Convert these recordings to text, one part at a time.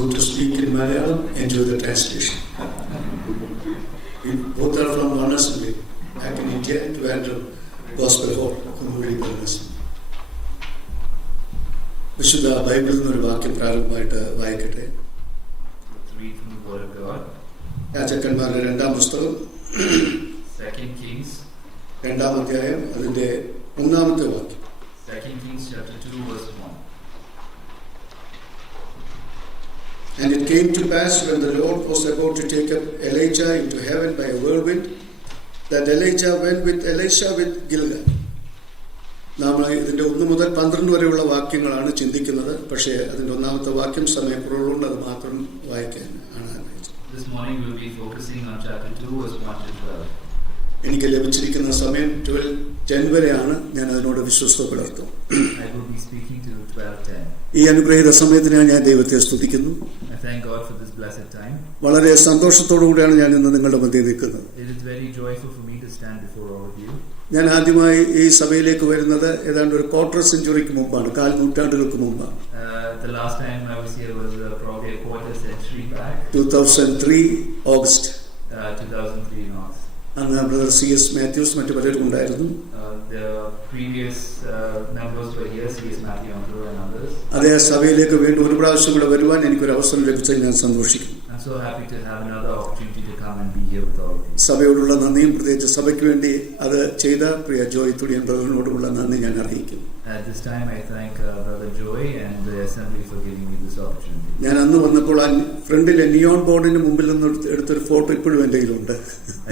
good to speak in Malayalam. Enjoy the translation. We both are from one assembly back in India, Trivandrum Gospel Hall, Kumudi Assembly. വിശുദ്ധ ബൈബിളിൽ നിന്നൊരു വാക്യം പ്രാരംഭമായിട്ട് വായിക്കട്ടെ. രാജാക്കന്മാരുടെ രണ്ടാം പുസ്തകം 2 Kings, രണ്ടാം അധ്യായം അതിന്റെ ഒന്നാമത്തെ വാക്യം. 2 Kings chapter 2 verse 1. And it came to pass when the Lord was about to take up Elijah into heaven by a whirlwind, that Elijah went with Elisha with Gilgal. നാം ഇതിന്റെ 1 മുതൽ 12 വരെയുള്ള വാക്യങ്ങളാണ് ചിന്തിക്കുന്നത്. പക്ഷേ അതിന്റെ ഒന്നാമത്തെ വാക്യം സമയക്കുറവുകൊണ്ട് അത് മാത്രം വായിക്കാൻ ആണ് ആഗ്രഹിച്ചത്. This morning we will be focusing on chapter 2 verse 1 to 12. എനിക്ക് ലഭിച്ചിരിക്കുന്ന സമയം 12:10 വരെയാണ്. ഞാൻ അതിനോട് വിശ്വസ്ത പുലർത്തും. I will be speaking to 12:10. ഈ അനുഗ്രഹീത സമയത്തിനായി ഞാൻ ദൈവത്തെ സ്തുതിക്കുന്നു. I thank God for this blessed time. വളരെ സന്തോഷത്തോടു കൂടിയാണ് ഞാൻ ഇന്ന് നിങ്ങളുടെ മധ്യേ നിൽക്കുന്നത്. It is very joyful for me to stand before all of you. ഞാൻ ആദ്യമായി ഈ സഭയിലേക്ക് വരുന്നത് ഏതാണ്ട് ഒരു ക്വാർട്ടർ സെഞ്ചുറിക്ക് മുമ്പാണ്, 4 നൂറ്റാണ്ടുകൾക്ക് മുമ്പാണ്. The last time I was here was probably a quarter century back. 2003 August. 2003 in August. അന്ന് ബ്രദർ C.S. മാത്യൂസ് മറ്റു പലരും ഉണ്ടായിരുന്നു. The previous members were here, C.S. Matthew and others. അതേ സഭയിലേക്ക് വീണ്ടും ഒരു പ്രാവശ്യം കൂടെ വരുവാൻ എനിക്കൊരു അവസരം ലഭിച്ചതിൽ ഞാൻ സന്തോഷിക്കുന്നു. I'm so happy to have another opportunity to come and be here with all of you. സഭയോടുള്ള നന്ദിയും പ്രത്യേകിച്ച് സഭയ്ക്ക് വേണ്ടി അത് ചെയ്ത പ്രിയ ജോയ് തുടിയൻ ബ്രദറിനോടുള്ള നന്ദി ഞാൻ അറിയിക്കും. At this time I thank Brother Joy and the assembly for giving me this opportunity. ഞാൻ അന്ന് വന്നപ്പോൾ ഫ്രണ്ടിലെ നിയോൺ ബോർഡിന് മുമ്പിൽ നിന്ന് എടുത്തൊരു ഫോട്ടോ ഇപ്പോഴും എൻ്റെ കയ്യിലുണ്ട്.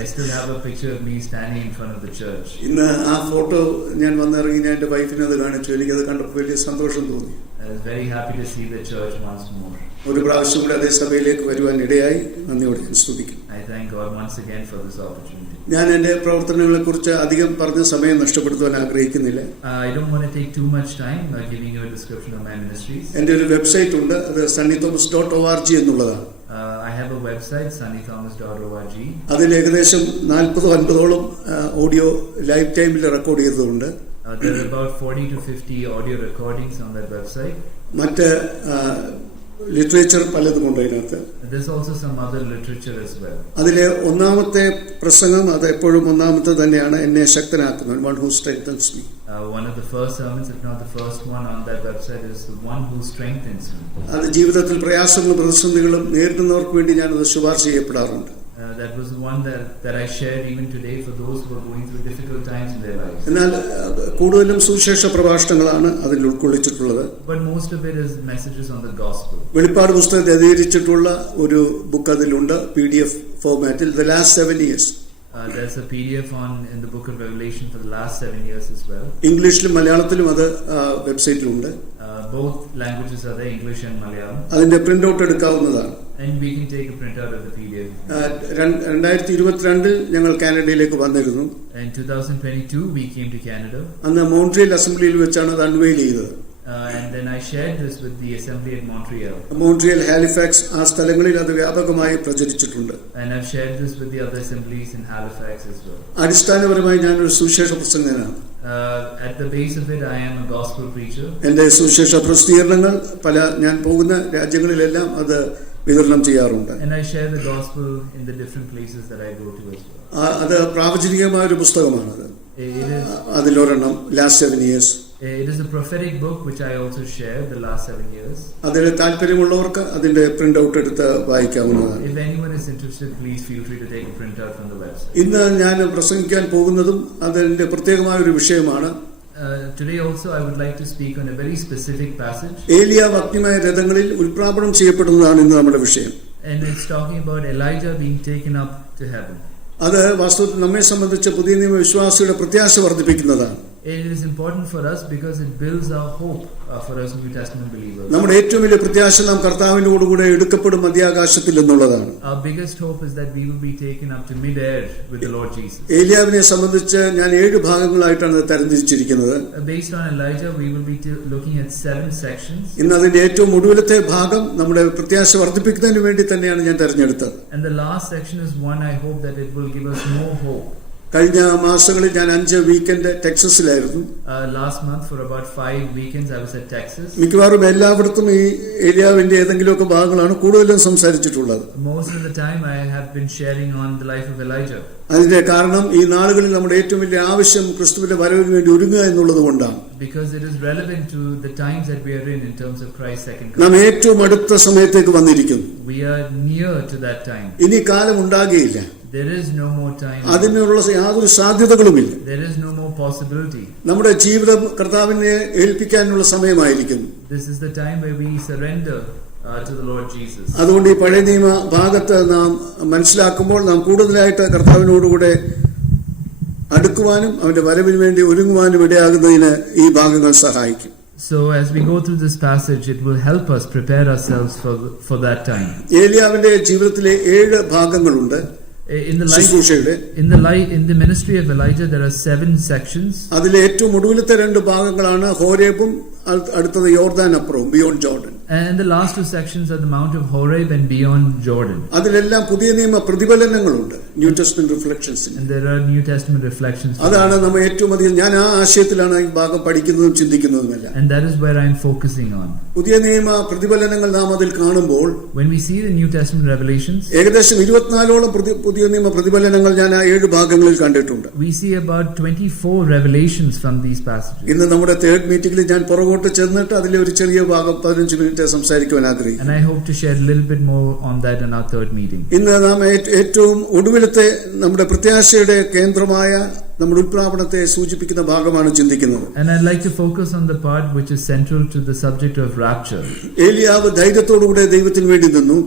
I still have a picture of me standing in front of the church. ഇന്ന് ആ ഫോട്ടോ ഞാൻ വന്നിറങ്ങി ഞാൻ എൻ്റെ വൈഫിനെ അത് കാണിച്ചു. എനിക്കത് കണ്ടപ്പോൾ വലിയ സന്തോഷം തോന്നി. I was very happy to see the church once more. ഒരു പ്രാവശ്യം കൂടെ അതേ സഭയിലേക്ക് വരുവാൻ ഇടയായി. നന്ദിയോടെ ഞാൻ സ്തുതിക്കുന്നു. I thank God once again for this opportunity. ഞാൻ എൻ്റെ പ്രവർത്തനങ്ങളെ കുറിച്ച് അധികം പറഞ്ഞ സമയം നഷ്ടപ്പെടുത്തുവാൻ ആഗ്രഹിക്കുന്നില്ല. I don't want to take too much time giving you a description of my ministries. എൻ്റെ ഒരു വെബ്സൈറ്റ് ഉണ്ട്, അത് sunnythomas.org എന്നുള്ളതാണ്. I have a website, sunnythomas.org. അതിൽ ഏകദേശം 40-50ഓളം ഓഡിയോ ലൈഫ് ടൈമിൽ record ചെയ്തതുണ്ട്. There are about 40 to 50 audio recordings on that website. മറ്റ് literature പലതും ഉണ്ട് അതിനകത്ത്. There's also some other literature as well. അതിലെ ഒന്നാമത്തെ പ്രസംഗം അത് എപ്പോഴും ഒന്നാമത്തെ തന്നെയാണ്, എന്നെ ശക്തനാക്കുന്നത്. One who strengthens me. One of the first sermons, if not the first one on that website, is the one who strengthens me. അത് ജീവിതത്തിൽ പ്രയാസങ്ങളും പ്രതിസന്ധികളും നേരിടുന്നവർക്ക് വേണ്ടി ഞാനത് ശുപാർശ ചെയ്യപ്പെടാറുണ്ട്. That was one that I shared even today for those who are going through difficult times in their lives. എന്നാൽ കൂടുതലും സുവിശേഷ പ്രഭാഷണങ്ങളാണ് അതിൽ ഉൾക്കൊള്ളിച്ചിട്ടുള്ളത്. But most of it is messages on the gospel. വെളിപ്പാട് പുസ്തകത്തെ അധികരിച്ചിട്ടുള്ള ഒരു ബുക്ക് അതിലുണ്ട്, PDF ഫോർമാറ്റിൽ, The Last 7 Years. There's a PDF in the book of Revelation for the last 7 years as well. ഇംഗ്ലീഷിലും മലയാളത്തിലും അത് വെബ്സൈറ്റിലുണ്ട്. Both languages are there, English and Malayalam. അതിന്റെ print out എടുക്കാവുന്നതാണ്. And we can take a printout of the PDF. 2022 ഞങ്ങൾ കാനഡയിലേക്ക് വന്നിരുന്നു. In 2022 we came to Canada. അന്ന് Montreal അസംബ്ലിയിൽ വെച്ചാണ് അത് അൺവെയിൽ ചെയ്തത്. And then I shared this with the assembly at Montreal. Montreal, Halifax ആ സ്ഥലങ്ങളിൽ അത് വ്യാപകമായി പ്രചരിച്ചിട്ടുണ്ട്. And I've shared this with the other assemblies in Halifax as well. അടിസ്ഥാനപരമായി ഞാനൊരു സുവിശേഷ പ്രസംഗകനാണ്. At the base of it, I am a gospel preacher. എന്റെ സുവിശേഷ പ്രസിദ്ധീകരണങ്ങൾ ഞാൻ പോകുന്ന രാജ്യങ്ങളിലെല്ലാം അത് വിതരണം ചെയ്യാറുണ്ട്. And I share the gospel in the different places that I go to as well. അത് പ്രാവചനികമായ ഒരു പുസ്തകമാണത്. അതിലൊരെണ്ണം Last 7 Years. It is a prophetic book which I also share the last 7 years. അതിൽ താല്പര്യമുള്ളവർക്ക് അതിന്റെ പ്രിന്റ് ഔട്ട് എടുത്ത് വായിക്കാവുന്നതാണ്. If anyone is interested, please feel free to take a printout from the website. ഇന്ന് ഞാൻ പ്രസംഗിക്കാൻ പോകുന്നതും അതിന്റെ പ്രത്യേകമായ ഒരു വിഷയമാണ്. Today also I would like to speak on a very specific passage. ഏലിയാവ് അഗ്നിമയ രഥങ്ങളിൽ ഉൽപ്രാപണം ചെയ്യപ്പെടുന്നതാണ് ഇന്ന് നമ്മുടെ വിഷയം. And it's talking about Elijah being taken up to heaven. അത് വാസ്തവത്തിൽ നമ്മെ സംബന്ധിച്ച് പുതിയ നിയമ വിശ്വാസിയുടെ പ്രത്യാശ വർദ്ധിപ്പിക്കുന്നതാണ്. It is important for us because it builds our hope for us New Testament believers. നമ്മുടെ ഏറ്റവും വലിയ പ്രത്യാശ നാം കർത്താവിനോടുകൂടെ എടുക്കപ്പെടും മധ്യാകാശത്തിൽ എന്നുള്ളതാണ്. Our biggest hope is that we will be taken up to mid-air with the Lord Jesus. ഏലിയാവിനെ സംബന്ധിച്ച് ഞാൻ 7 ഭാഗങ്ങളായിട്ടാണ് തരംതിരിച്ചിരിക്കുന്നത്. Based on Elijah, we will be looking at 7 sections. ഇന്ന് അതിന്റെ ഏറ്റവും ഒടുവിലത്തെ ഭാഗം നമ്മുടെ പ്രത്യാശ വർദ്ധിപ്പിക്കുന്നതിന് വേണ്ടി തന്നെയാണ് ഞാൻ തിരഞ്ഞെടുത്തത്. And the last section is one I hope that it will give us more hope. കഴിഞ്ഞ മാസങ്ങളിൽ ഞാൻ 5 weekend ടെക്സസിലായിരുന്നു. Last month for about 5 weekends I was at Texas. മിക്കവാറും എല്ലായിടത്തും ഈ ഏലിയാവിന്റെ ഏതെങ്കിലുമൊക്കെ ഭാഗങ്ങളാണ് കൂടുതലും സംസാരിച്ചിട്ടുള്ളത്. Most of the time I have been sharing on the life of Elijah. അതിന്റെ കാരണം ഈ നാളുകളിൽ നമ്മുടെ ഏറ്റവും വലിയ ആവശ്യം ക്രിസ്തുവിന്റെ വരവിന് വേണ്ടി ഒരുങ്ങുക എന്നുള്ളത് കൊണ്ടാണ്. Because it is relevant to the times that we are in terms of Christ's second coming. നാം ഏറ്റവും അടുത്ത സമയത്തേക്ക് വന്നിരിക്കുന്നു. We are near to that time. ഇനി കാലം ഉണ്ടാകുകയില്ല. There is no more time. അതിനുള്ള യാതൊരു സാധ്യതകളുമില്ല. There is no more possibility. നമ്മുടെ ജീവിതം കർത്താവിനെ ഏൽപ്പിക്കാനുള്ള സമയമായിരിക്കുന്നു. This is the time where we surrender to the Lord Jesus. അതുകൊണ്ട് ഈ പഴയ നിയമ ഭാഗത്ത് നാം മനസ്സിലാക്കുമ്പോൾ നാം കൂടുതലായിട്ട് കർത്താവിനോടുകൂടെ അടുക്കുവാനും അവന്റെ വരവിന് വേണ്ടി ഒരുങ്ങുവാനും ഇടയാകുന്നതിന് ഈ ഭാഗങ്ങൾ സഹായിക്കും. So as we go through this passage, it will help us prepare ourselves for that time. ഏലിയാവിന്റെ ജീവിതത്തിലെ 7 ഭാഗങ്ങളുണ്ട്. In the ministry of Elijah there are 7 sections. അതിലെ ഏറ്റവും ഒടുവിലത്തെ 2 ഭാഗങ്ങളാണ് ഹോരേബും അടുത്തത് യോർദാൻ അപ്പുറവും, beyond Jordan. And the last 2 sections are the Mount of Horeb and beyond Jordan. അതിലെല്ലാം പുതിയ നിയമ പ്രതിഫലനങ്ങളുണ്ട്, new testament reflections. And there are New Testament reflections. അതാണ് നമ്മൾ ഏറ്റവും അധികം, ഞാൻ ആ ആശയത്തിലാണ് ഈ ഭാഗം പഠിക്കുന്നതും ചിന്തിക്കുന്നതുമെല്ലാം. And that is where I am focusing on. പുതിയ നിയമ പ്രതിഫലനങ്ങൾ നാം അതിൽ കാണുമ്പോൾ, when we see the New Testament revelations, ഏകദേശം 24ഓളം പുതിയ നിയമ പ്രതിഫലനങ്ങൾ ഞാൻ ആ 7 ഭാഗങ്ങളിൽ കണ്ടിട്ടുണ്ട്. we see about 24 revelations from these passages. ഇന്ന് നമ്മുടെ 3rd മീറ്റിംഗിൽ ഞാൻ പുറകോട്ട് ചെന്നിട്ട് അതിലെ ഒരു ചെറിയ ഭാഗം 15 മിനിറ്റ് സംസാരിക്കുവാൻ ആഗ്രഹിക്കുന്നു. And I hope to share a little bit more on that in our 3rd meeting. ഇന്ന് നാം ഏറ്റവും ഒടുവിലത്തെ നമ്മുടെ പ്രത്യാശയുടെ കേന്ദ്രമായ നമ്മുടെ ഉൽപ്രാപണത്തെ സൂചിപ്പിക്കുന്ന ഭാഗമാണ് ചിന്തിക്കുന്നത്. And I'd like to focus on the part which is central to the subject of rapture. ഏലിയാവ് ധൈര്യത്തോടുകൂടെ ദൈവത്തിന് വേണ്ടി നിന്നു.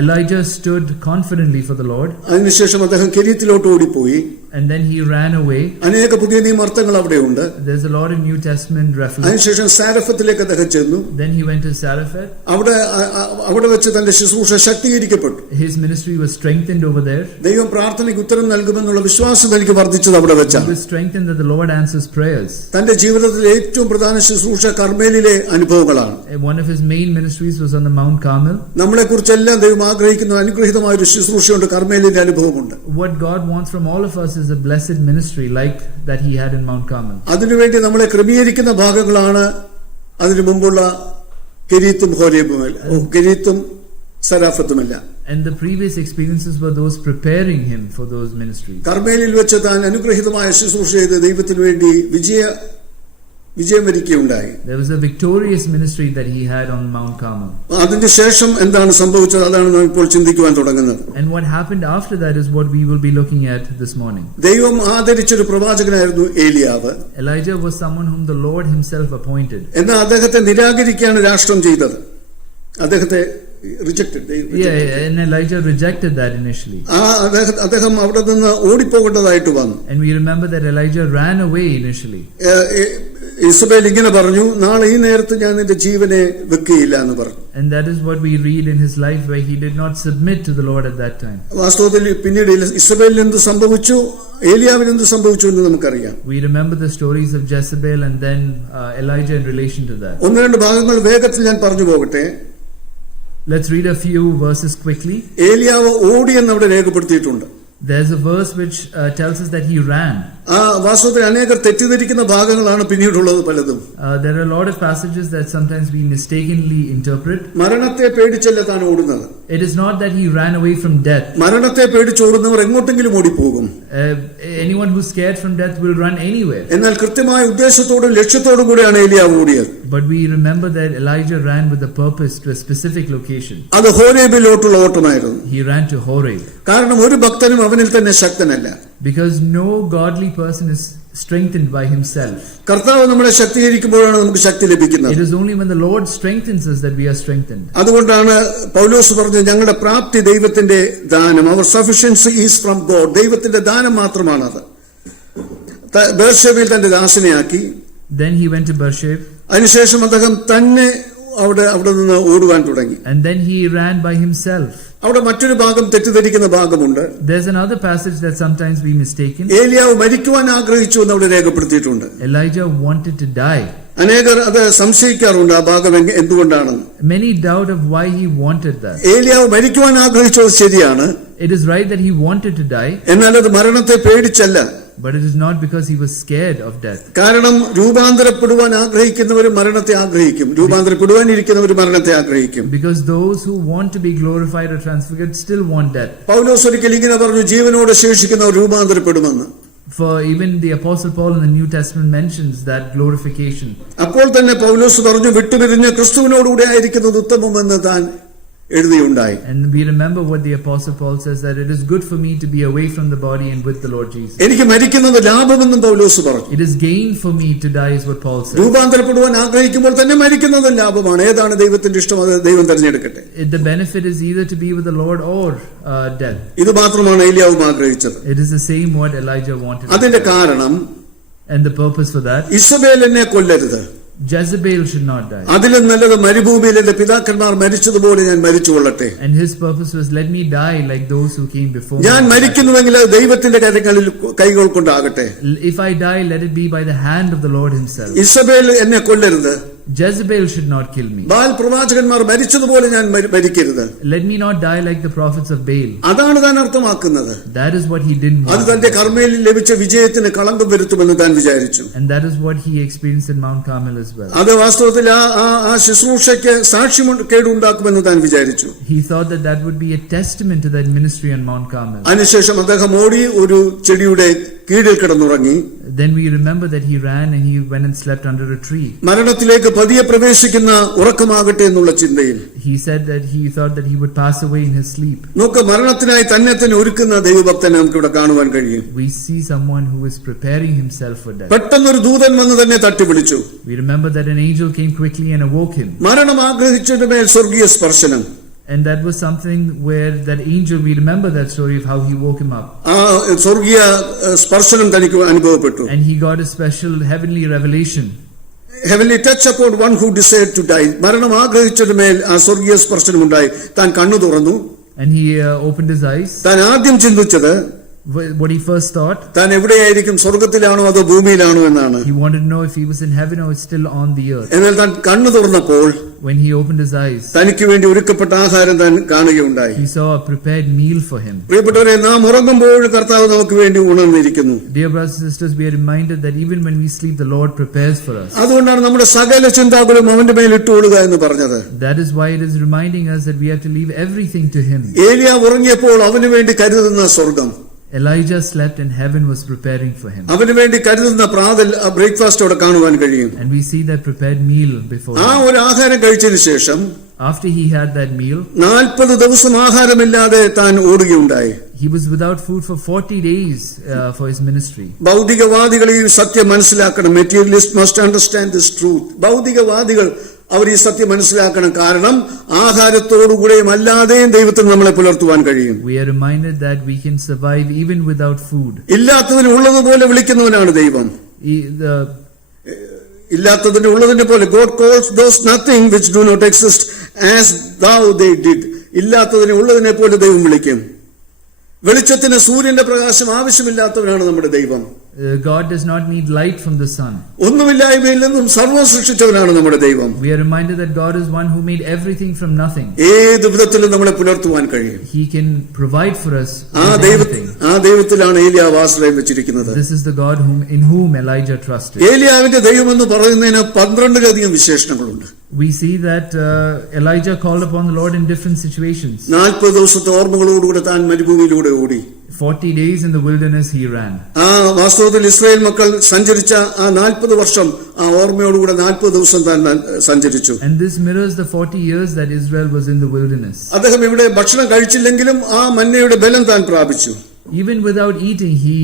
Elijah stood confidently for the Lord. അതിനുശേഷം അദ്ദേഹം കെരീത്തിലോട്ട് ഓടിപ്പോയി. And then he ran away. അനേക പുതിയ നിയമർത്ഥങ്ങൾ അവിടെയുണ്ട്. There's a lot of New Testament references. അതിനുശേഷം സാരഫത്തിലേക്ക് അദ്ദേഹം ചെന്നു. Then he went to Zarephath. അവിടെ വെച്ച് തന്റെ ശുശ്രൂഷ ശക്തീകരിക്കപ്പെട്ടു. His ministry was strengthened over there. ദൈവം പ്രാർത്ഥനയ്ക്ക് ഉത്തരം നൽകുമെന്നുള്ള വിശ്വാസം എനിക്ക് വർദ്ധിച്ചത് അവിടെ വെച്ചാണ്. He was strengthened that the Lord answers prayers. തന്റെ ജീവിതത്തിലെ ഏറ്റവും പ്രധാന ശുശ്രൂഷ കർമ്മേലിലെ അനുഭവങ്ങളാണ്. One of his main ministries was on the Mount Carmel. നമ്മളെ കുറിച്ചെല്ലാം ദൈവം ആഗ്രഹിക്കുന്ന അനുഗ്രഹീതമായ ഒരു ശുശ്രൂഷയുണ്ട്, കർമ്മേലിന്റെ അനുഭവമുണ്ട്. What God wants from all of us is a blessed ministry like that he had in Mount Carmel. അതിനുവേണ്ടി നമ്മളെ ക്രമീകരിക്കുന്ന ഭാഗങ്ങളാണ് അതിനു മുമ്പുള്ള കെരീത്തും കെരീത്തും സരാഫത്തുമല്ല. And the previous experiences were those preparing him for those ministries. കർമ്മേലിൽ വെച്ച് താൻ അനുഗ്രഹീതമായ ശുശ്രൂഷ ചെയ്ത് ദൈവത്തിന് വേണ്ടി വിജയം വരിക്കുകയുണ്ടായി. There was a victorious ministry that he had on Mount Carmel. അതിന്റെ ശേഷം എന്താണ് സംഭവിച്ചത്, അതാണ് നാം ഇപ്പോൾ ചിന്തിക്കുവാൻ തുടങ്ങുന്നത്. And what happened after that is what we will be looking at this morning. ദൈവം ആദരിച്ചൊരു പ്രവാചകനായിരുന്നു ഏലിയാവ്. Elijah was someone whom the Lord himself appointed. എന്നാൽ അദ്ദേഹത്തെ നിരാകരിക്കുകയാണ് രാഷ്ട്രം ചെയ്തത്. അദ്ദേഹത്തെ rejected. And Elijah rejected that initially. അദ്ദേഹം അവിടെ നിന്ന് ഓടിപ്പോകേണ്ടതായിട്ട് വന്നു. And we remember that Elijah ran away initially. Jezebel ഇങ്ങനെ പറഞ്ഞു, നാളെ ഈ നേരത്ത് ഞാൻ നിന്റെ ജീവനെ വെക്കുകയില്ല എന്ന് പറഞ്ഞു. And that is what we read in his life, where he did not submit to the Lord at that time. വാസ്തവത്തിൽ പിന്നീട് ഇസബേലിന് എന്ത് സംഭവിച്ചു, ഏലിയാവിന് എന്ത് സംഭവിച്ചു എന്ന് നമുക്കറിയാം. We remember the stories of Jezebel and then Elijah in relation to that. 1-2 ഭാഗങ്ങൾ വേഗത്തിൽ ഞാൻ പറഞ്ഞു പോകട്ടെ. Let's read a few verses quickly. ഏലിയാവ് ഓടിയെന്ന് അവിടെ രേഖപ്പെടുത്തിയിട്ടുണ്ട്. There's a verse which tells us that he ran. വാസ്തവത്തിൽ അനേകർ തെറ്റിദ്ധരിക്കുന്ന ഭാഗങ്ങളാണ് പിന്നീടുള്ളത് പലതും. There are a lot of passages that sometimes we mistakenly interpret. മരണത്തെ പേടിച്ചല്ല താൻ ഓടുന്നത്. It is not that he ran away from death. മരണത്തെ പേടിച്ചോടുന്നവർ എങ്ങോട്ടെങ്കിലും ഓടിപ്പോകും. Anyone who's scared from death will run anywhere. എന്നാൽ കൃത്യമായ ഉദ്ദേശത്തോടും ലക്ഷ്യത്തോടും കൂടിയാണ് ഏലിയാവ് ഓടിയത്. But we remember that Elijah ran with a purpose to a specific location. അത് ഹോരേബിലോട്ടുള്ള ഓട്ടമായിരുന്നു. He ran to Horeb. കാരണം ഒരു ഭക്തനും അവനിൽ തന്നെ ശക്തനല്ല. Because no godly person is strengthened by himself. കർത്താവ് നമ്മളെ ശക്തീകരിക്കുമ്പോഴാണ് നമുക്ക് ശക്തി ലഭിക്കുന്നത്. It is only when the Lord strengthens us that we are strengthened. അതുകൊണ്ടാണ് പൗലോസ് പറഞ്ഞത്, ഞങ്ങളുടെ പ്രാപ്തി ദൈവത്തിന്റെ ദാനം, our sufficiency is from God. ദൈവത്തിന്റെ ദാനം മാത്രമാണത്. ബേർശേബയിൽ തന്റെ ദാസനെയാക്കി. Then he went to Beersheba. അതിനുശേഷം അദ്ദേഹം തന്നെ അവിടെ നിന്ന് ഓടുവാൻ തുടങ്ങി. And then he ran by himself. അവിടെ മറ്റൊരു ഭാഗം തെറ്റിദ്ധരിക്കുന്ന ഭാഗമുണ്ട്. There's another passage that sometimes we mistaken. ഏലിയാവ് മരിക്കുവാൻ ആഗ്രഹിച്ചു എന്ന് അവിടെ രേഖപ്പെടുത്തിയിട്ടുണ്ട്. Elijah wanted to die. അനേകർ അത് സംശയിക്കാറുണ്ട് ആ ഭാഗം എന്തുകൊണ്ടാണെന്ന്. Many doubt of why he wanted that. ഏലിയാവ് മരിക്കുവാൻ ആഗ്രഹിച്ചത് ശരിയാണ്. It is right that he wanted to die, എന്നാൽ അത് മരണത്തെ പേടിച്ചല്ല. but it is not because he was scared of death. കാരണം രൂപാന്തരപ്പെടുവാൻ ആഗ്രഹിക്കുന്നവർ മരണത്തെ ആഗ്രഹിക്കും, രൂപാന്തരപ്പെടുവാനിരിക്കുന്നവർ മരണത്തെ ആഗ്രഹിക്കും. Because those who want to be glorified or transfigured still want death. പൗലോസ് ഒരിക്കൽ ഇങ്ങനെ പറഞ്ഞു, ജീവനോടെ ശേഷിക്കുന്നവർ രൂപാന്തരപ്പെടുമെന്ന്. For even the Apostle Paul in the New Testament mentions that glorification. അപ്പോൾ തന്നെ പൗലോസ് പറഞ്ഞു, വിട്ടുപിരിഞ്ഞ് ക്രിസ്തുവിനോടുകൂടെ ആയിരിക്കുന്നത് ഉത്തമമെന്ന് താൻ എഴുതിയുണ്ടായി. And we remember what the Apostle Paul says, that it is good for me to be away from the body and with the Lord Jesus. എനിക്ക് മരിക്കുന്നത് ലാഭമെന്നും പൗലോസ് പറഞ്ഞു. It is gain for me to die is what Paul says. രൂപാന്തരപ്പെടുവാൻ ആഗ്രഹിക്കുമ്പോൾ തന്നെ മരിക്കുന്നത് ലാഭമാണ്. ഏതാണ് ദൈവത്തിന്റെ ഇഷ്ടം, അത് ദൈവം തിരഞ്ഞെടുക്കട്ടെ. The benefit is either to be with the Lord or death. ഇത് മാത്രമാണ് ഏലിയാവും ആഗ്രഹിച്ചത്. It is the same what Elijah wanted. അതിന്റെ കാരണം, and the purpose for that, ഇസബേലിനെ കൊല്ലരുത്, Jezebel should not die. അതിലും നല്ലത് മരുഭൂമിയിൽ എന്റെ പിതാക്കന്മാർ മരിച്ചതുപോലെ ഞാൻ മരിച്ചുകൊള്ളട്ടെ. And his purpose was, let me die like those who came before me. ഞാൻ മരിക്കുന്നുവെങ്കിൽ അത് ദൈവത്തിന്റെ കരങ്ങളിൽ കൈകൾ കൊണ്ടാകട്ടെ. If I die, let it be by the hand of the Lord himself. Jezebel എന്നെ കൊല്ലരുത്, Jezebel should not kill me. ബാൽ പ്രവാചകന്മാർ മരിച്ചതുപോലെ ഞാൻ മരിക്കരുത്. Let me not die like the prophets of Baal. അതാണ് താൻ അർത്ഥമാക്കുന്നത്. That is what he didn't want. അത് തന്റെ കർമ്മയിൽ ലഭിച്ച വിജയത്തിന് കളങ്കം വരുത്തുമെന്ന് താൻ വിചാരിച്ചു. And that is what he experienced in Mount Carmel as well. അത് വാസ്തവത്തിൽ ആ ശുശ്രൂഷയ്ക്ക് സാക്ഷ്യം കേടുണ്ടാക്കുമെന്ന് താൻ വിചാരിച്ചു. He thought that that would be a testament to that ministry on Mount Carmel. അതിനുശേഷം അദ്ദേഹം ഓടി ഒരു ചെടിയുടെ കീഴിൽ കിടന്നുറങ്ങി. Then we remember that he ran and he went and slept under a tree. മരണത്തിലേക്ക് പതിയെ പ്രവേശിക്കുന്ന ഉറക്കമാകട്ടെ എന്നുള്ള ചിന്തയിൽ. He said that he thought that he would pass away in his sleep. നോക്ക്, മരണത്തിനായി തന്നെ ഒരുക്കുന്ന ദൈവഭക്തനെ നമുക്ക് ഇവിടെ കാണുവാൻ കഴിയും. We see someone who is preparing himself for death. പെട്ടെന്നൊരു ദൂതൻ വന്ന് തന്നെ തട്ടി വിളിച്ചു. We remember that an angel came quickly and awoke him. മരണം ആഗ്രഹിച്ചതിന്റെ മേൽ സ്വർഗീയ സ്പർശനം. And that was something where that angel, we remember that story of how he woke him up. ആ സ്വർഗീയ സ്പർശനം തനിക്ക് അനുഭവപ്പെട്ടു. And he got a special heavenly revelation. Heavenly touch upon one who desired to die. മരണം ആഗ്രഹിച്ചതിന്റെ മേൽ ആ സ്വർഗീയ സ്പർശനം ഉണ്ടായി. താൻ കണ്ണു തുറന്നു. And he opened his eyes. താൻ ആദ്യം ചിന്തിച്ചത്, what he first thought, താൻ എവിടെയായിരിക്കും, സ്വർഗത്തിലാണോ അതോ ഭൂമിയിലാണോ എന്നാണ്. he wanted to know if he was in heaven or still on the earth. എന്നാൽ താൻ കണ്ണു തുറന്നപ്പോൾ, when he opened his eyes, തനിക്ക് വേണ്ടി ഒരുക്കപ്പെട്ട ആഹാരം താൻ കാണുകയുണ്ടായി. he saw a prepared meal for him. പ്രിയപ്പെട്ടവരെ, നാം ഉറങ്ങുമ്പോൾ കർത്താവ് നമുക്ക് വേണ്ടി ഉണർന്നിരിക്കുന്നു. Dear brothers and sisters, we are reminded that even when we sleep, the Lord prepares for us. അതുകൊണ്ടാണ് നമ്മുടെ സകല ചിന്താകുലം അവന്റെ മേൽ ഇട്ടുകൊള്ളുക എന്ന് പറഞ്ഞത്. That is why it is reminding us that we have to leave everything to him. ഏലിയാവ് ഉറങ്ങിയപ്പോൾ അവന് വേണ്ടി കരുതുന്ന സ്വർഗം, Elijah slept and heaven was preparing for him. അവന് വേണ്ടി കരുതുന്ന പ്രാതൽ, ബ്രേക്ക്ഫാസ്റ്റ് അവിടെ കാണുവാൻ കഴിയും. And we see that prepared meal before ആ him. ഒരു ആഹാരം കഴിച്ചതിന് ശേഷം After he had that meal, 40 ദിവസം ആഹാരമില്ലാതെ താൻ ഓടുകയുണ്ടായി. he was without food for 40 days for his ministry. ഭൗതികവാദികൾ ഈ സത്യം മനസ്സിലാക്കണം. Materialist must understand this truth. ഭൗതികവാദികൾ അവർ ഈ സത്യം മനസ്സിലാക്കണം. കാരണം ആഹാരത്തോടുകൂടെയും അല്ലാതെയും ദൈവത്തിന് നമ്മളെ പുലർത്തുവാൻ കഴിയും. We are reminded that we can survive even without food. ഇല്ലാത്തതിന് ഉള്ളതുപോലെ വിളിക്കുന്നവനാണ് ദൈവം. ഇല്ലാത്തതിന് ഉള്ളതിനെ പോലെ, God calls those nothing which do not exist as though they did. ഇല്ലാത്തതിനെ ഉള്ളതിനെ പോലെ ദൈവം വിളിക്കും. വെളിച്ചത്തിന് സൂര്യന്റെ പ്രകാശം ആവശ്യമില്ലാത്തവനാണ് നമ്മുടെ ദൈവം. God does not need light from the sun. ഒന്നുമില്ലായ്മയിൽ നിന്നും സർവ്വം സൃഷ്ടിച്ചവനാണ് നമ്മുടെ ദൈവം. We are reminded that God is one who made everything from nothing. ഏത് വിധത്തിലും നമ്മളെ പുലർത്തുവാൻ കഴിയും. He can provide for us everything. ആ ദൈവത്തിലാണ് ഏലിയാവ് ആശ്രയം വെച്ചിരിക്കുന്നത്. This is the God in whom Elijah trusted. ഏലിയാവിന്റെ ദൈവം എന്ന് പറയുന്നതിന് 12 വിശേഷണങ്ങളുണ്ട്. We see that Elijah called upon the Lord in different situations. 40 ദിവസത്തെ ഓർമ്മകളോടുകൂടെ താൻ മരുഭൂമിയിലൂടെ ഓടി. 40 days in the wilderness he ran. ആ വാസ്തവത്തിൽ ഇസ്രായേൽ മക്കൾ സഞ്ചരിച്ച ആ 40 വർഷം ആ ഓർമ്മയോടുകൂടെ 40 ദിവസം താൻ സഞ്ചരിച്ചു. And this mirrors the 40 years that Israel was in the wilderness. അദ്ദേഹം ഇവിടെ ഭക്ഷണം കഴിച്ചില്ലെങ്കിലും ആ മന്നയുടെ ബലം താൻ പ്രാപിച്ചു. Even without eating, he